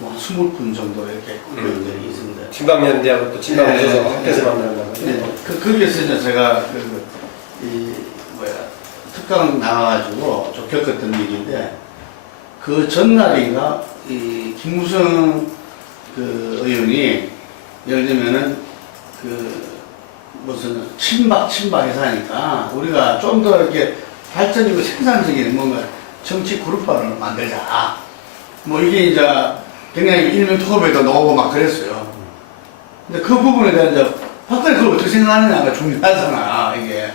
뭐 한 20분 정도 이렇게 그런 적이 있습니다. 친박연대하고 또 친박연대에서 네, 합해서 네. 만나는 거죠. 네, 거기에서 이제 제가 특강 나와가지고 좀 겪었던 일인데 그 전날인가 이 김무성 그 의원이 예를 들면은 그 무슨 친박해서 하니까 우리가 좀 더 이렇게 발전이고 생산적인 뭔가 정치 그룹화를 만들자. 뭐 이게 이제 굉장히 일명 토업에도 나오고 막 그랬어요. 근데 그 부분에 대한 이제 박근혜 그걸 어떻게 생각하느냐가 중요하잖아. 이게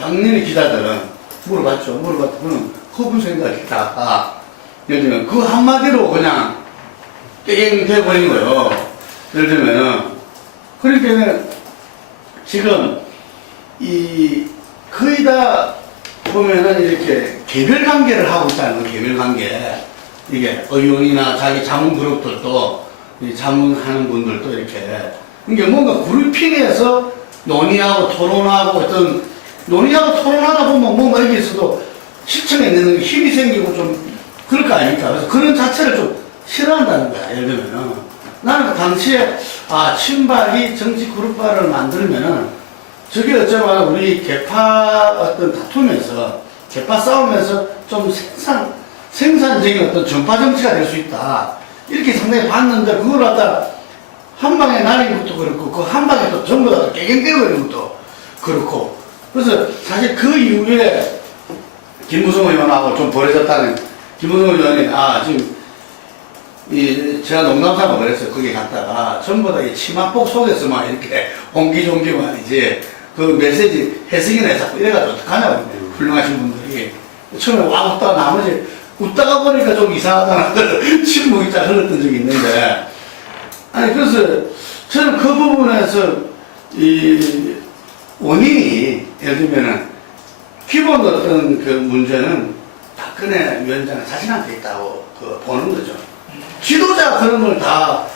당연히 기자들은 물어봤죠. 그는 허분 생각이다. 예를 들면 그 한마디로 그냥 땡 돼버린 거예요. 예를 들면은 그러니까 지금 이 거의 다 보면은 이렇게 개별 관계를 하고 있다는 거, 개별 관계. 이게 의원이나 자기 자문 그룹들도 이 자문하는 분들도 이렇게 이게 뭔가 그룹핑해서 논의하고 토론하고 어떤 논의하고 토론하다 보면 뭔가 여기에서도 시청에 있는 힘이 생기고 좀 그럴 거 아닙니까? 그래서 그런 자체를 좀 싫어한다는 거야. 예를 들면은 나는 그 당시에 친박이 정치 그룹화를 만들면은 저게 어쩌면 우리 개파 어떤 다투면서 개파 싸우면서 좀 생산적인 어떤 전파 정치가 될 수 있다. 이렇게 상당히 봤는데 그걸 갖다 한 방에 나는 것도 그렇고 그 한 방에 또 전부 다 깨갱깨버리는 것도 그렇고 그래서 사실 그 이후에 김무성 의원하고 좀 벌어졌다는 김무성 의원이 지금 제가 농담삼아 그랬어요. 거기 갔다가 전부 다 이 치마폭 속에서 막 이렇게 옹기종기만 아니지 그 메시지 해석이나 해서 이래가지고 어떡하냐고 훌륭하신 분들이 처음에 와 웃다가 나머지 웃다가 보니까 좀 이상하다는 침묵이 딱 흘렀던 적이 있는데 아니 그래서 저는 그 부분에서 이 원인이 예를 들면은 기본 어떤 그 문제는 박근혜 위원장 자신한테 있다고 보는 거죠. 지도자 그런 걸 다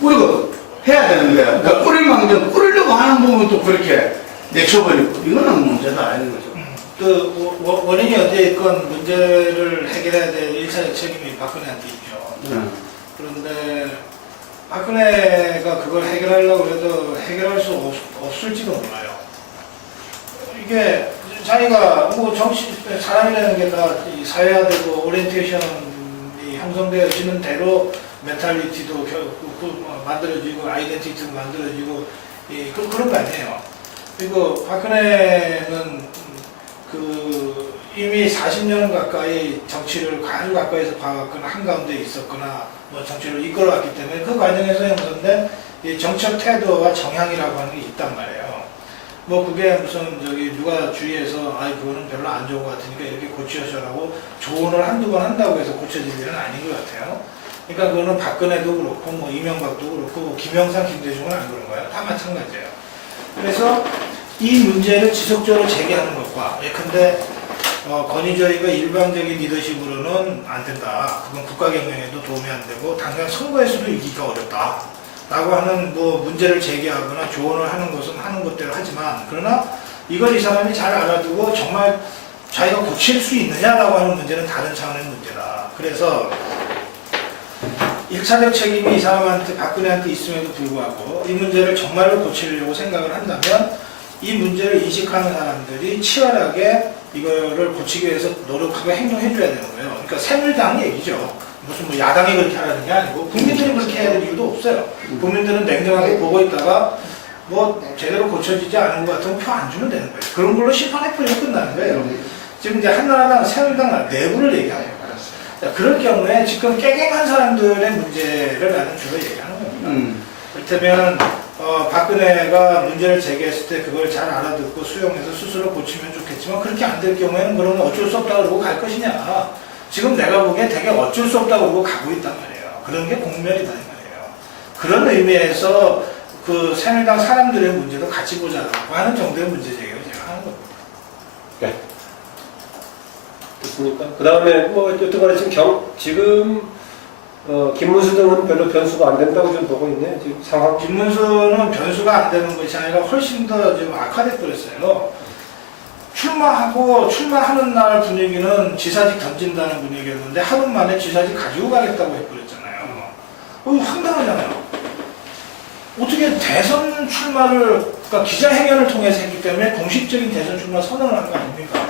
우리가 해야 되는데 그러니까 꾸릴망정 꾸리려고 하는 부분도 그렇게 내쳐버리고 이거는 문제가 아닌 거죠. 그 원인이 어디에건 문제를 해결해야 될 일차적 책임이 박근혜한테 있죠. 그런데 박근혜가 그걸 해결하려고 해도 해결할 수 없을지도 몰라요. 이게 자기가 뭐 정치 사람이라는 게 다 사회화되고 오리엔테이션이 형성되어지는 대로 멘탈리티도 만들어지고 아이덴티티도 만들어지고 그런 거 아니에요. 그리고 박근혜는 그 이미 40년 가까이 정치를 아주 가까이서 봐왔거나 한가운데 있었거나 뭐 정치를 이끌어왔기 때문에 그 과정에서 형성된 이 정책 태도와 정향이라고 하는 게 있단 말이에요. 뭐 그게 무슨 저기 누가 주위에서 아이 그거는 별로 안 좋은 것 같으니까 이렇게 고치셔라고 조언을 한두 번 한다고 해서 고쳐질 일은 아닌 것 같아요. 그러니까 그거는 박근혜도 그렇고 뭐 이명박도 그렇고 뭐 김영삼, 김대중은 안 그런 거예요. 다 마찬가지예요. 그래서 이 문제를 지속적으로 제기하는 것과 예컨대 권위주의가 일방적인 리더십으로는 안 된다. 그건 국가 경영에도 도움이 안 되고 당장 선거에서도 이기기가 어렵다. 라고 하는 뭐 문제를 제기하거나 조언을 하는 것은 하는 것대로 하지만 그러나 이걸 이 사람이 잘 알아두고 정말 자기가 고칠 수 있느냐라고 하는 문제는 다른 차원의 문제다. 그래서 1차적 책임이 이 사람한테 박근혜한테 있음에도 불구하고 이 문제를 정말로 고치려고 생각을 한다면 이 문제를 인식하는 사람들이 치열하게 이거를 고치기 위해서 노력하고 행동해 줘야 되는 거예요. 그러니까 새누리당 얘기죠. 무슨 뭐 야당이 그렇게 하라는 게 아니고 국민들이 그렇게 해야 될 이유도 없어요. 국민들은 냉정하게 보고 있다가 뭐 제대로 고쳐지지 않은 것 같으면 표 안 주면 되는 거예요. 그런 걸로 심판해버리면 끝나는 거예요. 지금 이제 한나라당, 새누리당 내부를 얘기하는 거예요. 자, 그럴 경우에 지금 깨갱한 사람들의 문제를 나는 주로 얘기하는 겁니다. 이를테면 박근혜가 문제를 제기했을 때 그걸 잘 알아듣고 수용해서 스스로 고치면 좋겠지만 그렇게 안 될 경우에는 그러면 어쩔 수 없다고 그러고 갈 것이냐. 지금 내가 보기엔 되게 어쩔 수 없다고 그러고 가고 있단 말이에요. 그런 게 공멸이다 이 말이에요. 그런 의미에서 그 새누리당 사람들의 문제도 같이 보자라고 하는 정도의 문제 제기를 제가 하는 겁니다. 네. 됐습니까? 그 다음에 뭐 여튼간에 지금 김문수 등은 별로 변수가 안 된다고 좀 보고 있네요. 지금 상황. 김문수는 변수가 안 되는 것이 아니라 훨씬 더 지금 악화돼 버렸어요. 출마하는 날 분위기는 지사직 던진다는 분위기였는데 하루 만에 지사직 가지고 가겠다고 해버렸잖아요. 황당하잖아요. 어떻게 대선 출마를 그러니까 기자회견을 통해서 했기 때문에 공식적인 대선 출마 선언을 한 거 아닙니까?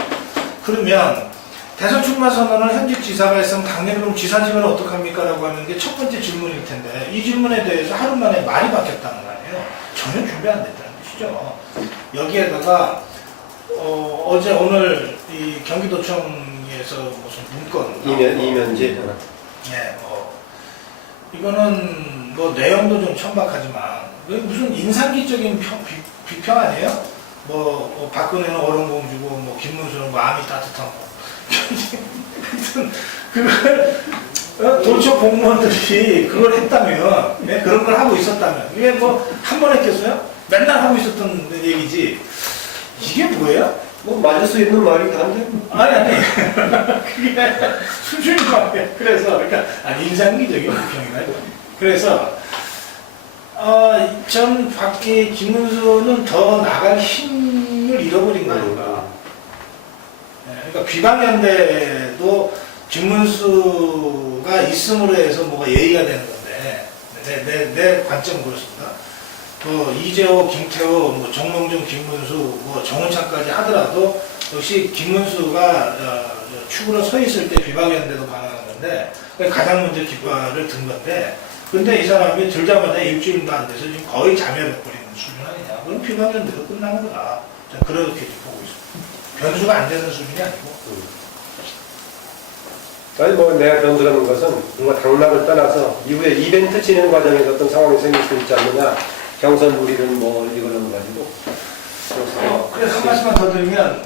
그러면 대선 출마 선언을 현직 지사가 했으면 당연히 그럼 지사직은 어떡합니까? 라고 하는 게 첫 번째 질문일 텐데 이 질문에 대해서 하루 만에 말이 바뀌었다는 거 아니에요. 전혀 준비 안 됐다는 뜻이죠. 여기에다가 오늘 이 경기도청에서 무슨 문건 이면지. 예, 이거는 뭐 내용도 좀 천박하지만 무슨 인상기적인 비평 아니에요? 박근혜는 어른공주고 뭐 김문수는 마음이 따뜻한 거. 그걸 도처 공무원들이 그걸 했다면, 네? 그런 걸 하고 있었다면 이게 뭐 한 번 했겠어요? 맨날 하고 있었던 얘기지. 이게 뭐예요? 뭐 맞을 수 있는 말이긴 한데. 아니 그게 수준이 말이에요. 그래서 그러니까 인상기적인 비평이나 그래서 전 밖에 김문수는 더 나갈 힘을 잃어버린 거 아닌가. 그러니까 비방연대도 김문수가 있음으로 해서 뭐가 예의가 되는 건데 내 관점은 그렇습니다. 이재호, 김태호, 뭐 정몽준, 김문수, 뭐 정은창까지 하더라도 역시 김문수가 축으로 서 있을 때 비방연대도 가능한 건데 가장 먼저 깃발을 든 건데 근데 이 사람이 들자마자 일주일도 안 돼서 지금 거의 자멸해버리는 수준 아니냐. 그럼 비방연대도 끝나는 거다. 그렇게 보고 있습니다. 변수가 안 되는 수준이 아니고. 아니 뭐 내가 변수라는 것은 뭔가 당락을 떠나서 이후에 이벤트 진행 과정에서 어떤 상황이 생길 수 있지 않느냐. 경선 무리든 뭐 이거는 가지고. 그래서 한 말씀만 더 드리면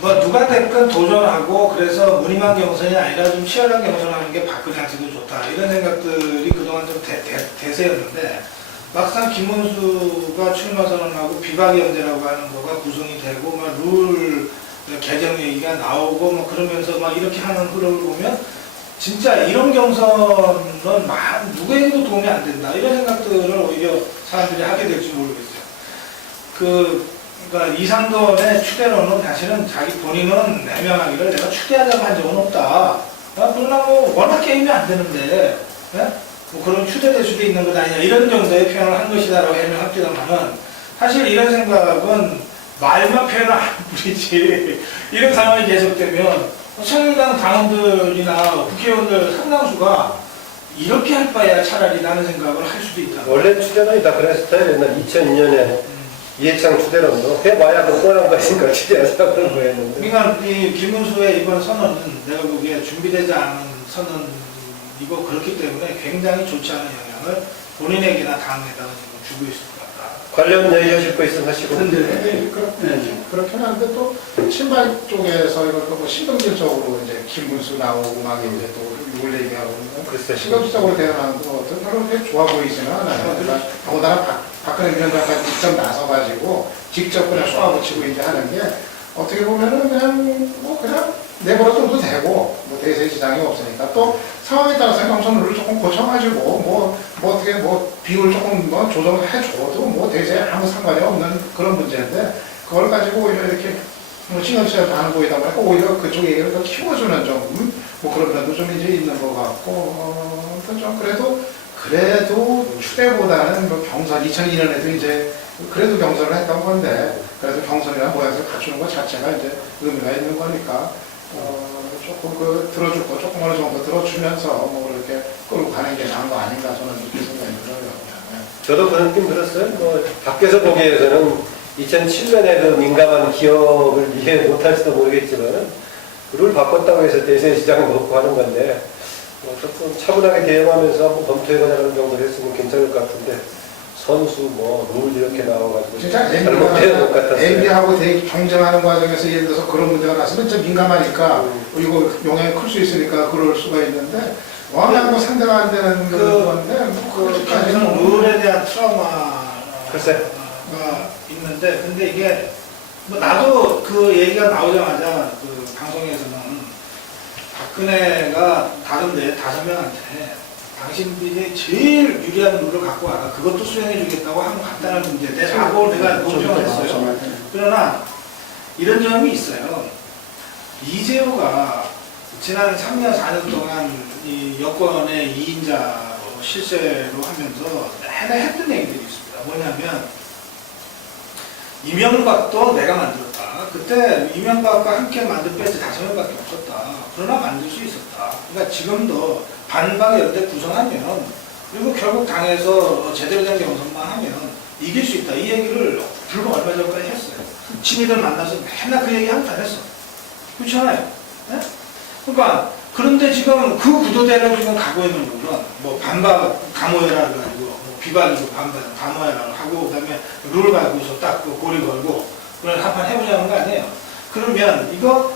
뭐 누가 됐건 도전하고 그래서 무늬만 경선이 아니라 좀 치열한 경선하는 게 박근혜한테도 좋다 이런 생각들이 그동안 좀 대세였는데 막상 김문수가 출마 선언하고 비박연대라고 하는 거가 구성이 되고 막 룰 개정 얘기가 나오고 뭐 그러면서 막 이렇게 하는 흐름을 보면 진짜 이런 경선은 누구에게도 도움이 안 된다 이런 생각들을 오히려 사람들이 하게 될지 모르겠어요. 그러니까 이상돈의 추대로는 사실은 자기 본인은 해명하기를 내가 추대하자고 한 적은 없다. 그러나 뭐 워낙 게임이 안 되는데 뭐 그런 추대될 수도 있는 것 아니냐 이런 정도의 표현을 한 것이다라고 해명합니다만은 사실 이런 생각은 말만 표현을 안 부리지 이런 상황이 계속되면 새누리당 당원들이나 국회의원들 상당수가 이렇게 할 바에야 차라리 라는 생각을 할 수도 있다. 원래 추대단이 다 그런 스타일이었나. 2002년에 이해창 추대로도 해봐야 그 뻔한 거니까 취재하자 그런 거였는데. 그러니까 이 김문수의 이번 선언은 내가 보기에 준비되지 않은 선언이고 그렇기 때문에 굉장히 좋지 않은 영향을 본인에게나 당에다가 지금 주고 있을 것 같다. 관련 얘기하실 거 있으면 하시고. 근데 그렇긴 한데 또 친박 쪽에서 이걸 또 뭐 신경질적으로 이제 김문수 나오고 막 이제 또 욕을 얘기하고 글쎄. 신경질적으로 대응하는 건 어떤 별로 그렇게 좋아 보이지는 않아요. 그러니까 더군다나 박근혜 위원장까지 직접 나서가지고 직접 그냥 쏘아붙이고 이제 하는 게 어떻게 보면은 그냥 뭐 그냥 내버려둬도 되고 뭐 대세 지장이 없으니까 또 상황에 따라서 경선룰을 조금 고쳐가지고 뭐 어떻게 뭐 비율 조금 뭐 조정을 해줘도 뭐 대세에 아무 상관이 없는 그런 문제인데 그걸 가지고 오히려 이렇게 뭐 신경질 반응 보이다 보니까 오히려 그쪽 얘기를 더 키워주는 좀 뭐 그런 면도 좀 이제 있는 것 같고 아무튼 좀 그래도 추대보다는 뭐 경선 2002년에도 이제 그래도 경선을 했던 건데 그래도 경선이라는 모양새를 갖추는 것 자체가 이제 의미가 있는 거니까 조금 그 들어줄 거 조금 어느 정도 들어주면서 뭐 이렇게 끌고 가는 게 나은 거 아닌가 저는 그렇게 생각이 들어요. 네. 저도 그런 느낌 들었어요. 뭐 밖에서 보기에서는 2007년에 그 민감한 기업을 이해 못할지도 모르겠지만 룰 바꿨다고 해서 대세 시장을 먹고 하는 건데 뭐 조금 차분하게 대응하면서 한번 검토해보자는 정도로 했으면 괜찮을 것 같은데 선수 뭐 룰 이렇게 나와가지고 진짜 잘못된 것 같았어요. MB하고 경쟁하는 과정에서 예를 들어서 그런 문제가 났으면 진짜 민감하니까 이거 영향이 클 수 있으니까 그럴 수가 있는데 워낙 뭐 상대가 안 되는 건데 그까지는 룰에 대한 트라우마가 글쎄. 있는데 근데 이게 뭐 나도 그 얘기가 나오자마자 그 방송에서는 박근혜가 다른데 5명한테 당신들이 제일 유리한 룰을 갖고 와라. 그것도 수행해 주겠다고 하면 간단한 문제인데 라고 내가 논평을 했어요. 그러나 이런 점이 있어요. 이재호가 지난 3년, 4년 동안 이 여권의 2인자로 실세로 하면서 내내 했던 얘기들이 있습니다. 뭐냐면 이명박도 내가 만들었다. 그때 이명박과 함께 만든 배지 5명밖에 없었다. 그러나 만들 수 있었다. 그러니까 지금도 반박 연대 구성하면 그리고 결국 당에서 제대로 된 경선만 하면 이길 수 있다. 이 얘기를 불과 얼마 전까지 했어요. 친이들 만나서 맨날 그 얘기 항상 했어. 그렇잖아요. 네? 그러니까 그런데 지금 그 구도대로 지금 가고 있는 거는 뭐 반박 감호해라를 가지고 뭐 비박이고 반박 감호해라를 하고 그다음에 룰 가지고서 딱 그 고리 걸고 그런 한판 해보자는 거 아니에요. 그러면 이거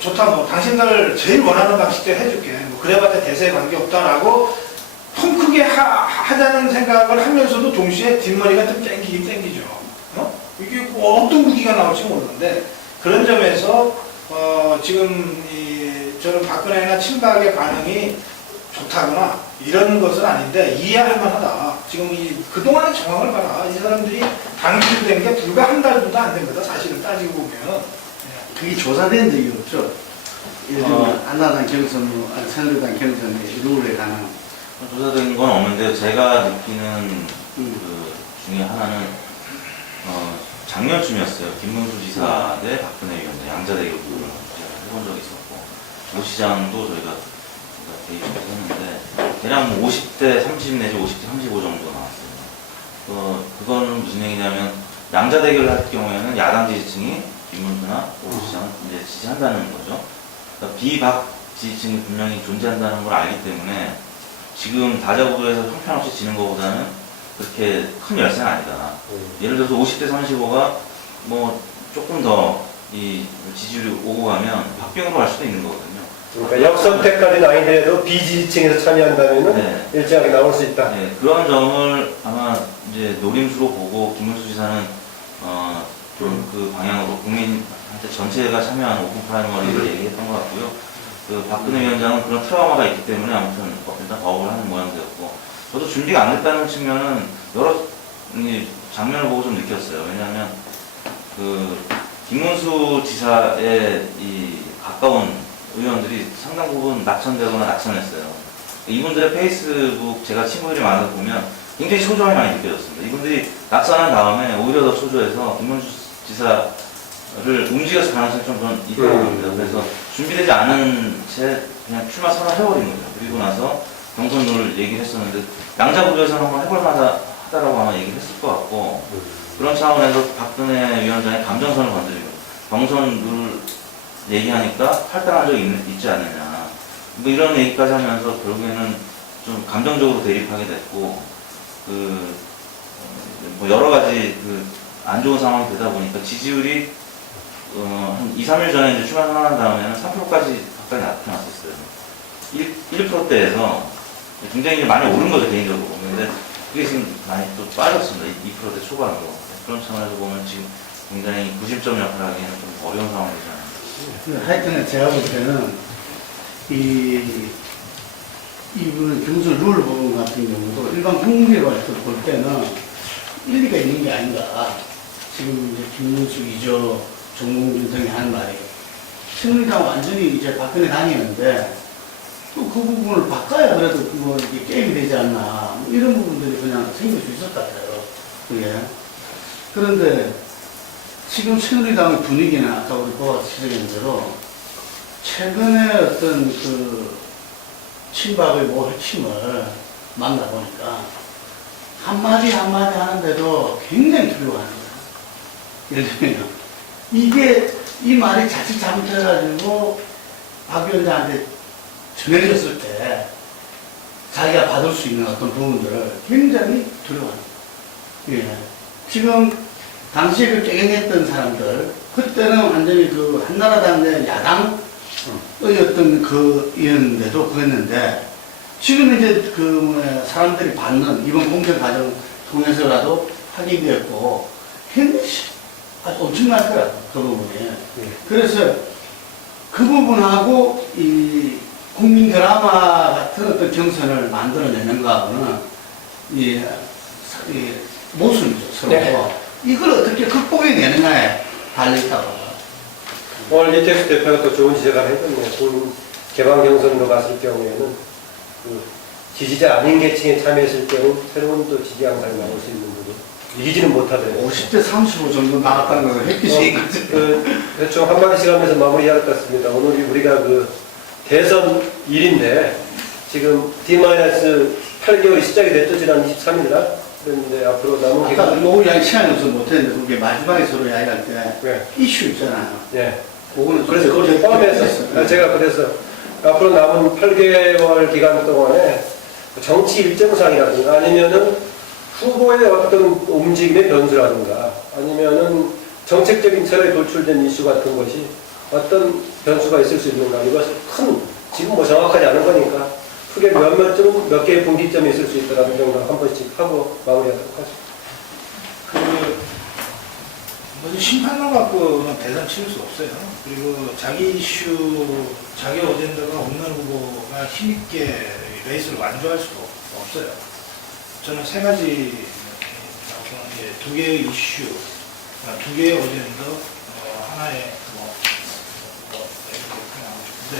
좋다 뭐 당신들 제일 원하는 방식대로 해줄게. 뭐 그래봤자 대세에 관계없다라고 통 크게 하자는 생각을 하면서도 동시에 뒷머리가 좀 땡기긴 땡기죠. 이게 뭐 어떤 무기가 나올지 모르는데 그런 점에서 지금 저는 박근혜나 친박의 반응이 좋다거나 이런 것은 아닌데 이해할 만하다. 지금 그동안의 정황을 봐라. 이 사람들이 당선된 게 불과 한 달 정도 안 된 거다. 사실은 따지고 보면. 그게 조사된 적이 없죠. 예를 들면 한나라당 경선, 새누리당 경선의 룰에 관한 조사된 건 없는데 제가 느끼는 그 중에 하나는 작년쯤이었어요. 김문수 지사 대 박근혜 위원장 양자대결 구도를 해본 적이 있었고 오 시장도 저희가 대입해서 했는데 대략 뭐 50대 30 내지 50대 35 정도 나왔어요. 그거는 무슨 얘기냐면 양자대결을 할 경우에는 야당 지지층이 김문수나 오 시장을 이제 지지한다는 거죠. 그러니까 비박 지지층이 분명히 존재한다는 걸 알기 때문에 지금 다자구도에서 형편없이 지는 것보다는 그렇게 큰 열세는 아니다. 예를 들어서 50대 35가 뭐 조금 더 이 지지율이 오고 가면 박빙으로 갈 수도 있는 거거든요. 그러니까 역선택까지는 아니더라도 비지지층에서 참여한다면 네. 일정하게 나올 수 있다. 네, 그런 점을 아마 이제 노림수로 보고 김문수 지사는 좀 그 방향으로 국민한테 전체가 참여하는 오픈 프라이머리를 얘기했던 것 같고요. 그 박근혜 위원장은 그런 트라우마가 있기 때문에 아무튼 일단 거부를 하는 모양새였고 저도 준비가 안 됐다는 측면은 여러 장면을 보고 좀 느꼈어요. 왜냐하면 그 김문수 지사의 이 가까운 의원들이 상당 부분 낙천되거나 낙천했어요. 이분들의 페이스북 제가 친구들이 많아서 보면 굉장히 초조함이 많이 느껴졌습니다. 이분들이 낙선한 다음에 오히려 더 초조해서 김문수 지사를 움직여서 가능성이 좀 저는 있다고 봅니다. 그래서 준비되지 않은 채 그냥 출마 선언을 해버린 거죠. 그리고 나서 경선룰을 얘기를 했었는데 양자구도에서는 한번 해볼 만하다 하다라고 아마 얘기를 했을 것 같고 그런 차원에서 박근혜 위원장의 감정선을 건드리고 경선을 얘기하니까 탈당한 적이 있지 않느냐 뭐 이런 얘기까지 하면서 결국에는 좀 감정적으로 대립하게 됐고 뭐 여러 가지 안 좋은 상황이 되다 보니까 지지율이 한 2, 3일 전에 이제 출마 선언한 다음에는 3%까지 가까이 나타났었어요. 1%대에서 굉장히 많이 오른 거죠, 개인적으로. 근데 그게 지금 많이 또 빠졌습니다. 2%대 초반으로. 그런 차원에서 보면 지금 굉장히 90점 역할을 하기에는 좀 어려운 상황이지 않나요? 하여튼 제가 볼 때는 이분은 경선 룰 부분 같은 경우도 일반 국민으로 볼 때는 일리가 있는 게 아닌가. 지금 이제 김문수, 이조, 정몽준 등이 하는 말이 새누리당 완전히 이제 박근혜 다니는데 또 그 부분을 바꿔야 그래도 뭐 이게 게임이 되지 않나. 뭐 이런 부분들이 그냥 생길 수 있을 것 같아요. 그게. 그런데 지금 새누리당의 분위기는 아까 우리 보아 지적한 대로 최근에 어떤 친박의 핵심을 만나보니까 한마디 한마디 하는데도 굉장히 두려워하는 거예요. 예를 들면, 이 말이 자칫 잘못해가지고 박 위원장한테 전해졌을 때 자기가 받을 수 있는 어떤 부분들을 굉장히 두려워합니다. 예. 지금 당시에 깨갱했던 사람들, 그때는 완전히 한나라당 내 야당의 어떤 이었는데도 그랬는데, 지금 이제 사람들이 받는 이번 공천 과정 통해서라도 확인되었고, 굉장히 아주 엄청날 거야, 그 부분이. 그래서 그 부분하고 이 국민 드라마 같은 어떤 경선을 만들어내는 거하고는 이 모순이죠, 서로. 네. 이걸 어떻게 극복해내느냐에 달려있다고 봐요. 오늘 이태수 대표가 또 좋은 지적을 했거든요. 개방 경선으로 갔을 경우에는 지지자 아닌 계층에 참여했을 경우 새로운 또 지지 양상이 나올 수 있는 부분 이기지는 못하더라고요. 50대 35 정도 나갔다는 걸 햇빛이 대충 한마디씩 하면서 마무리할 것 같습니다. 오늘이 우리가 대선 일인데 지금 D-8개월이 시작이 됐죠. 지난 23일 날. 그런데 앞으로 남은 아까 기간 요구 이야기 시간이 없어서 못했는데 그게 마지막에 서로 이야기할 때 네. 이슈 있잖아요. 네. 그거는 그래서 그걸 포함해서 제가 그래서 앞으로 남은 8개월 기간 동안에 정치 일정상이라든가 아니면은 후보의 어떤 움직임의 변수라든가 아니면은 정책적인 틀에 도출된 이슈 같은 것이 어떤 변수가 있을 수 있는가 이것을 지금 정확하지 않은 거니까 크게 몇 개의 분기점이 있을 수 있더라도 정도 한 번씩 하고 마무리하도록 하죠. 뭐지 심판론 갖고는 대선 치를 수 없어요. 그리고 자기 이슈, 자기 어젠다가 없는 후보가 힘있게 레이스를 완주할 수도 없어요. 저는 세 가지, 두 개의 이슈, 두 개의 어젠다, 하나의 이렇게 표현하고 싶은데,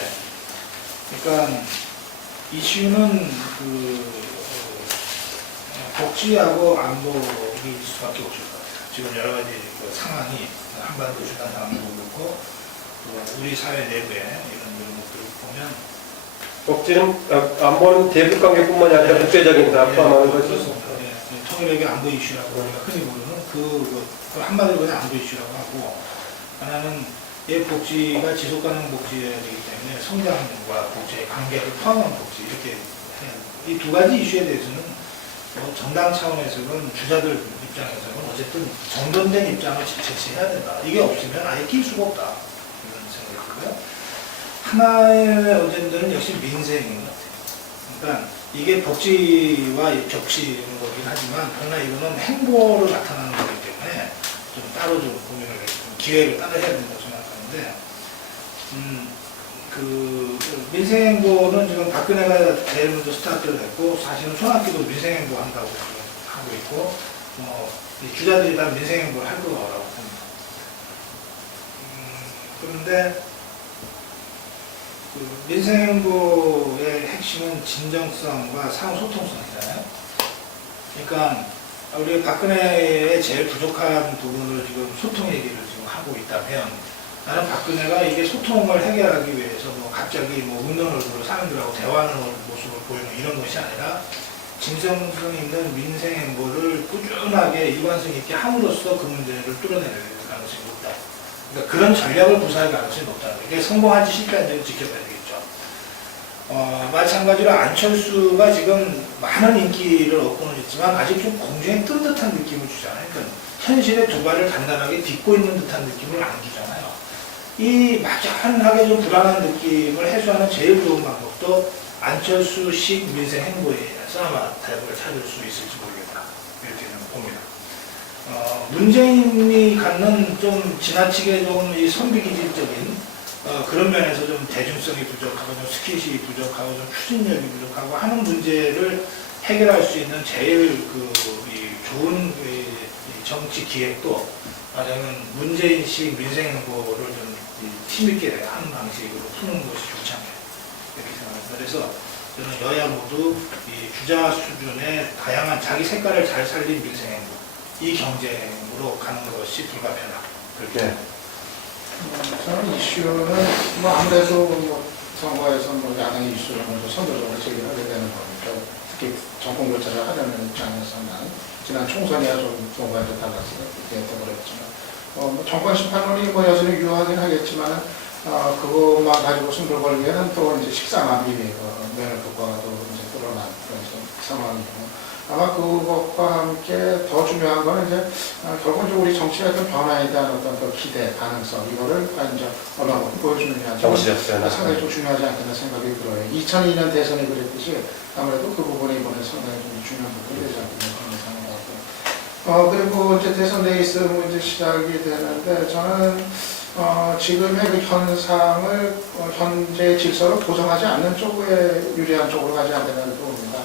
그러니까 이슈는 복지하고 안보이 있을 수밖에 없을 것 같아요. 지금 여러 가지 상황이 한반도 주단 상황도 그렇고 우리 사회 내부에 이런 것들을 보면 복지는 안보는 대북 관계뿐만이 아니라 국제적인 다 포함하는 거죠. 통일외교 안보 이슈라고 우리가 흔히 부르는 그 한마디로 그냥 안보 이슈라고 하고 하나는 이 복지가 지속 가능 복지여야 되기 때문에 성장과 복지의 관계를 포함한 복지 이렇게 해야 됩니다. 이 두 가지 이슈에 대해서는 정당 차원에서는 주자들 입장에서는 어쨌든 정돈된 입장을 제시해야 된다. 이게 없으면 아예 낄 수가 없다. 이런 생각이 들고요. 하나의 어젠다는 역시 민생인 것 같아요. 그러니까 이게 복지와 겹치는 거긴 하지만 그러나 이거는 행보로 나타나는 거기 때문에 좀 따로 좀 고민을 기획을 따로 해야 된다고 생각하는데 민생행보는 지금 박근혜가 제일 먼저 스타트를 했고 사실은 손학규도 민생행보 한다고 하고 있고 이 주자들이 다 민생행보를 할 거라고 봅니다. 그런데 민생행보의 핵심은 진정성과 상호소통성이잖아요. 그러니까 우리 박근혜의 제일 부족한 부분을 지금 소통 얘기를 지금 하고 있다면 나는 박근혜가 이게 소통을 해결하기 위해서 갑자기 웃는 얼굴로 사람들하고 대화하는 모습을 보이는 이런 것이 아니라 진정성 있는 민생 행보를 꾸준하게 일관성 있게 함으로써 그 문제를 뚫어낼 가능성이 높다. 그러니까 그런 전략을 구사할 가능성이 높다는 거예요. 이게 성공할지 실패할지 지켜봐야 되겠죠. 마찬가지로 안철수가 지금 많은 인기를 얻고는 있지만 아직 좀 공중에 뜬 듯한 느낌을 주잖아요. 그러니까 현실의 두 발을 단단하게 딛고 있는 듯한 느낌을 안기잖아요. 이 막연하게 좀 불안한 느낌을 해소하는 제일 좋은 방법도 안철수식 민생 행보에서 아마 답을 찾을 수 있을지 모르겠다. 이렇게 좀 봅니다. 문재인이 갖는 좀 지나치게 좀 이 선비기질적인 그런 면에서 좀 대중성이 부족하고 좀 스킨십이 부족하고 좀 추진력이 부족하고 하는 문제를 해결할 수 있는 제일 이 좋은 이 정치 기획도 말하자면 문재인식 민생 행보를 좀 힘있게 하는 방식으로 푸는 것이 좋지 않겠다. 이렇게 생각합니다. 그래서 저는 여야 모두 이 주자 수준의 다양한 자기 색깔을 잘 살린 민생 행보, 이 경쟁으로 가는 것이 불가피하다. 그렇게. 저는 이슈는 뭐 아무래도 뭐 선거에서 뭐 야당의 이슈를 먼저 선도적으로 제기하게 되는 거니까 특히 정권 교체를 하려는 입장에서는 지난 총선이야 좀 뭔가 이제 달랐어요. 그때 그랬지만 뭐 정권 심판론이 뭐 여전히 유효하긴 하겠지만 그것만 가지고 승부를 걸기에는 또 이제 식상함이 면을 극과도 이제 드러난 그런 상황이고 아마 그것과 함께 더 중요한 거는 이제 결국은 우리 정치의 어떤 변화에 대한 어떤 그 기대, 가능성 이거를 이제 어느 정도 보여주느냐 정치적 변화 상당히 좀 중요하지 않겠나 생각이 들어요. 2002년 대선에 그랬듯이 아무래도 그 부분이 이번에 상당히 좀 중요한 부분이 되지 않겠나 그런 생각하고 그리고 이제 대선 레이스 이제 시작이 되는데 저는 지금의 그 현상을 현재 질서를 보정하지 않는 쪽에 유리한 쪽으로 가지 않는다는 봅니다.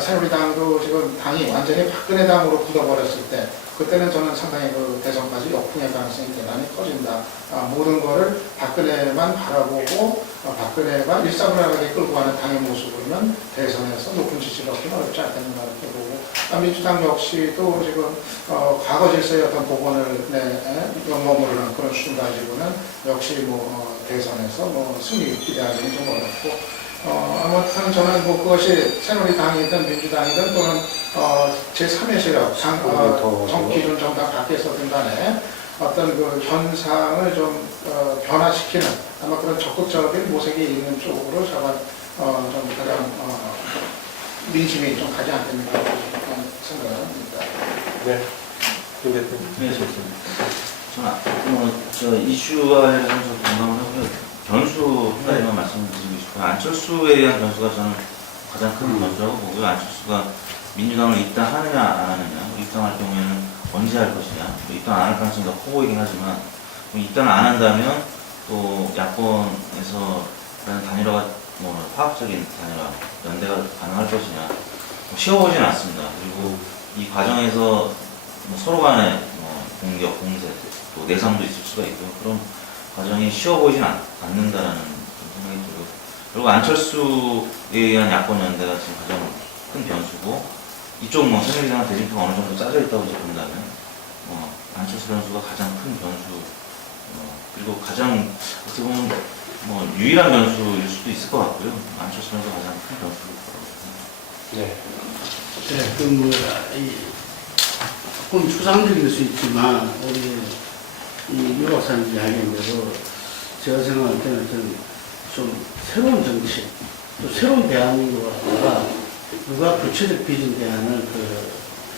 새누리당도 지금 당이 완전히 박근혜 당으로 굳어버렸을 때 그때는 저는 상당히 그 대선까지 역풍의 가능성이 대단히 커진다. 모든 거를 박근혜만 바라보고 박근혜가 일사불란하게 끌고 가는 당의 모습이면 대선에서 높은 지지를 얻기는 어렵지 않다는 말을 보고 민주당 역시도 지금 과거 질서의 어떤 복원을 머무르는 그런 수준 가지고는 역시 뭐 대선에서 뭐 승리 기대하기는 좀 어렵고 아무튼 저는 뭐 그것이 새누리당이든 민주당이든 또는 제3의 세력, 기존 정당 밖에서든 간에 어떤 그 현상을 좀 변화시키는 아마 그런 적극적인 모색이 있는 쪽으로 저는 좀 가장 민심이 좀 가지 않겠는가 생각을 합니다. 네. 김 대표님. 네, 좋습니다. 저는 이슈와 관련해서 공감을 하고요. 변수 한 가지만 말씀드리고 싶어요. 안철수에 대한 변수가 저는 가장 큰 변수라고 보고요. 안철수가 민주당을 입당하느냐 안 하느냐, 입당할 경우에는 언제 할 것이냐, 입당 안 할 가능성이 더 커 보이긴 하지만 입당을 안 한다면 또 야권에서 단일화가 화학적인 단일화, 연대가 가능할 것이냐 쉬워보지는 않습니다. 그리고 이 과정에서 서로 간의 공격, 공세, 또 내상도 있을 수가 있고요. 그런 과정이 쉬워 보이진 않는다라는 생각이 들고요. 그리고 안철수에 의한 야권 연대가 지금 가장 큰 변수고 이쪽 새누리당과 대진표가 어느 정도 짜져 있다고 이제 본다면 안철수 변수가 가장 큰 변수 그리고 가장 어떻게 보면 유일한 변수일 수도 있을 것 같고요. 안철수 변수가 가장 큰 변수일 거라고 생각합니다. 네, 조금 추상적일 수 있지만 우리 이 유박사님 이야기한 대로 제가 생각할 때는 좀 새로운 정치, 또 새로운 대한민국과 누가 구체적 비전 대안을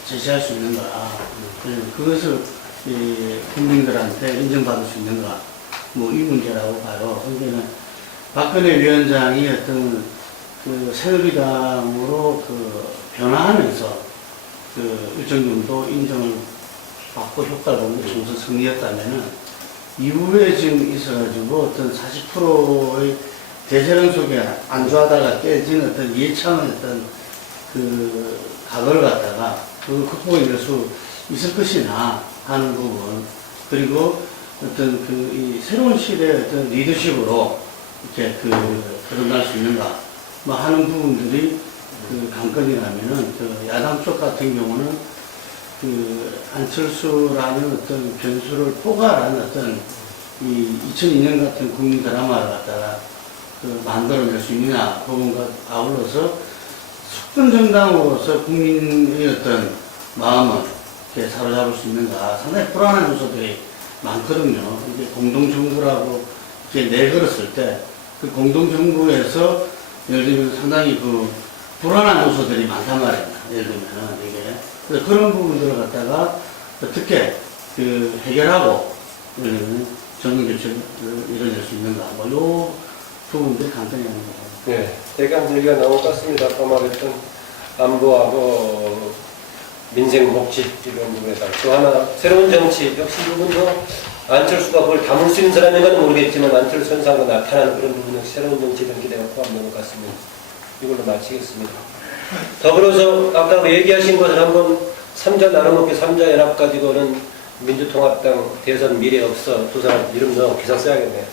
제시할 수 있는가, 그것을 국민들한테 인정받을 수 있는가, 이 문제라고 봐요. 그러니까 박근혜 위원장이 어떤 새누리당으로 변화하면서 일정 정도 인정을 받고 효과를 보는 게 총선 승리였다면은 이후에 지금 있어가지고 어떤 40%의 대세론 속에 안주하다가 깨진 어떤 예창의 어떤 각오를 갖다가 그걸 극복해낼 수 있을 것이나 하는 부분, 그리고 어떤 이 새로운 시대의 어떤 리더십으로 이렇게 드러날 수 있는가 하는 부분들이 관건이라면은 야당 쪽 같은 경우는 안철수라는 어떤 변수를 포괄한 어떤 이 2002년 같은 국민 드라마를 갖다가 만들어낼 수 있느냐 부분과 아울러서 큰 정당으로서 국민의 어떤 마음을 이렇게 사로잡을 수 있는가 상당히 불안한 요소들이 많거든요. 이게 공동정부라고 이렇게 내걸었을 때 그 공동정부에서 예를 들면 상당히 그 불안한 요소들이 많단 말입니다. 예를 들면 이게 그래서 그런 부분들을 갖다가 어떻게 그 해결하고 정권 교체를 이뤄낼 수 있는가 요 부분들이 간단히 하는 거죠. 네, 대강 얘기가 나온 것 같습니다. 아까 말했던 안보하고 민생 복지 이런 부분에서 또 하나 새로운 정치 역시 이분도 안철수가 그걸 담을 수 있는 사람인가는 모르겠지만 안철수 현상으로 나타나는 그런 부분은 새로운 정치 이런 기대가 포함되는 것 같습니다. 이걸로 마치겠습니다. 더불어서 아까 그 얘기하신 것을 한번 삼자 나눠먹기 삼자 연합 가지고는 민주통합당 대선 미래 없어 두 사람 이름 넣어 기사 써야겠네요.